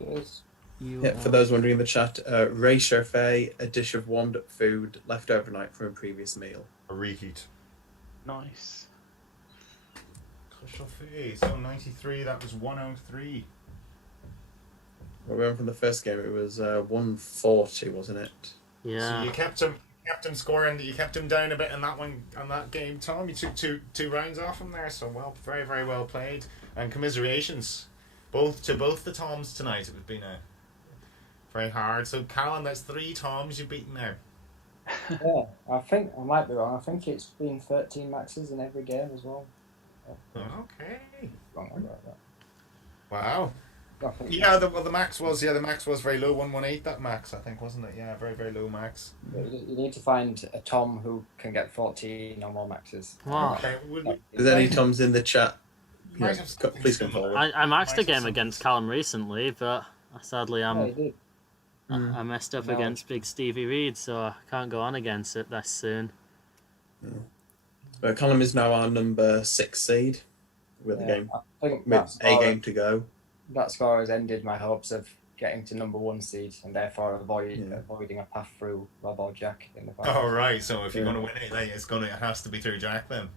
Yes. Yeah, for those wondering in the chat, Ray Chauffeur, a dish of warmed up food left overnight from a previous meal. A reheat. Nice. So 93, that was 103. Well, we went from the first game, it was 140, wasn't it? So Yeah. you kept him scoring. You kept him down a bit in that one, on that game, Tom. You took two rounds off him there. So well, very, very well played. And commiserations, both the Toms tonight. It has been a very hard. So Callum, that's 3 Toms you've beaten now. Yeah, I think I might be wrong. I think it's been 13 maxes in every game as well. Okay. Wrong about that. Wow. I think Yeah, the max was very low, 118. That max, I think, wasn't it? Yeah, very, very low max. you need to find a Tom who can get 14 or more maxes. Wow. Okay, Is there any Toms in the chat? might Yeah, have something please come similar. forward. I maxed a Nice. game against Callum recently, but sadly Yeah, you did. I messed up No. against Big Stevie Reed, so I can't go on against it that soon. Callum is now our number 6 seed with the Yeah, game I think with a game to go. that score has ended my hopes of getting to number 1 seed and therefore avoiding a path through Rob or Jack in the final. Oh right, so if you're going to win it, like, it has to be through Jack then.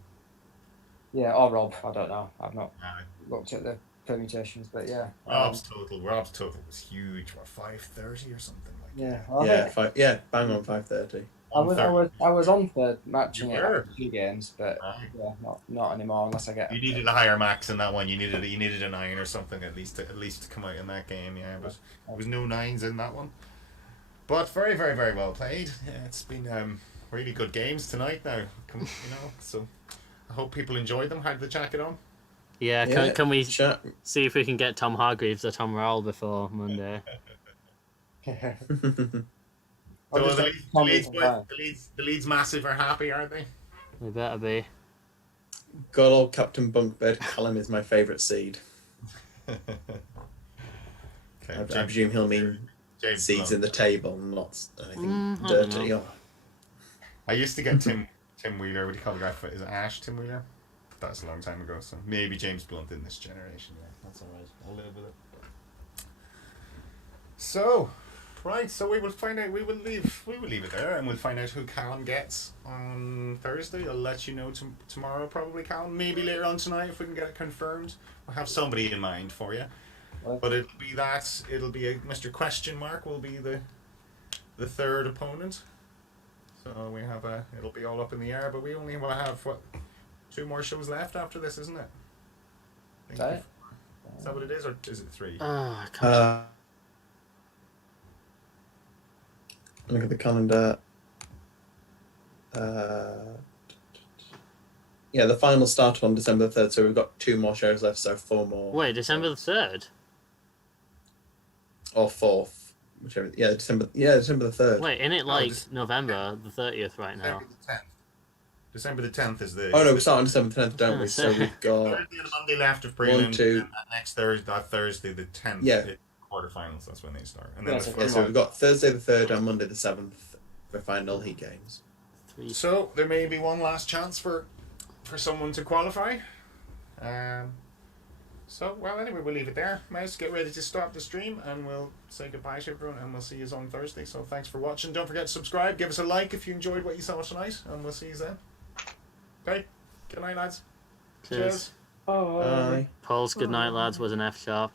Yeah, or Rob. I don't know. I've not Aye. looked at the permutations, but yeah. Rob's total was huge. What, 530 or something like Yeah. that? Well, I Yeah, think bang on 5:30. I was on for matching You it were. after 2 games, but Aye. yeah, not anymore unless I get. You needed a higher max in that one. You needed a 9 or something at least to come out in that game. Yeah, but there was no 9s in that one. But very, very, very well played. Yeah, it's been really good games tonight. Now, so I hope people enjoyed them. How did the chat get on? Yeah, Yeah, can we chat. see if we can get Tom Hargreaves or Tom Rowell before Monday? I'll So just the let Tom Leeds massive are happy, aren't they? They better be. Good old Captain Bunkbed. Callum is my favourite seed. Okay, I presume he'll mean James seeds Blunt. in the table, not anything I don't dirty. know. Oh. I used to get Tim Wheeler. What do you call the guy? Is it Ash Tim Wheeler? That's a long time ago. So maybe James Blunt in this generation. Yeah, that's all right. I'll live with it. So, right. So we will find out. We will leave it there, and we'll find out who Callum gets on Thursday. I'll let you know tomorrow, probably Callum. Maybe later on tonight if we can get it confirmed. We'll have somebody in mind for you. But it'll be Mr. Question Mark will be the third opponent. So we have it'll be all up in the air, but we only will have 2 more shows left after this, isn't it? Is that it? Is that what it is, or is it 3? I can't. Look at the calendar. Yeah, the final started on December 3rd, so we've got 2 more shows left, so 4 more. Wait, December the 3rd? Or 4th, whichever. Yeah, December the 3rd. Wait, in it November the 30th right now? December the 10th is the. Oh no, we start on December 10th, don't we? Yeah, So we've got Thursday and Monday left of prelim. 1, 2. And next Thursday the 10th. Yeah. Quarterfinals. That's when they start. And then Yeah, the so first. so we've got Thursday the 3rd and Monday the 7th for final heat games. 3. So there may be one last chance for someone to qualify. So well, anyway, we'll leave it there. Mouse, get ready to stop the stream, and we'll say goodbye to everyone, and we'll see you on Thursday. So thanks for watching. Don't forget to subscribe. Give us a like if you enjoyed what you saw tonight, and we'll see you then. Okay. Good night, lads. Cheers. Oh. Bye. Paul's good night, lads, was an F sharp.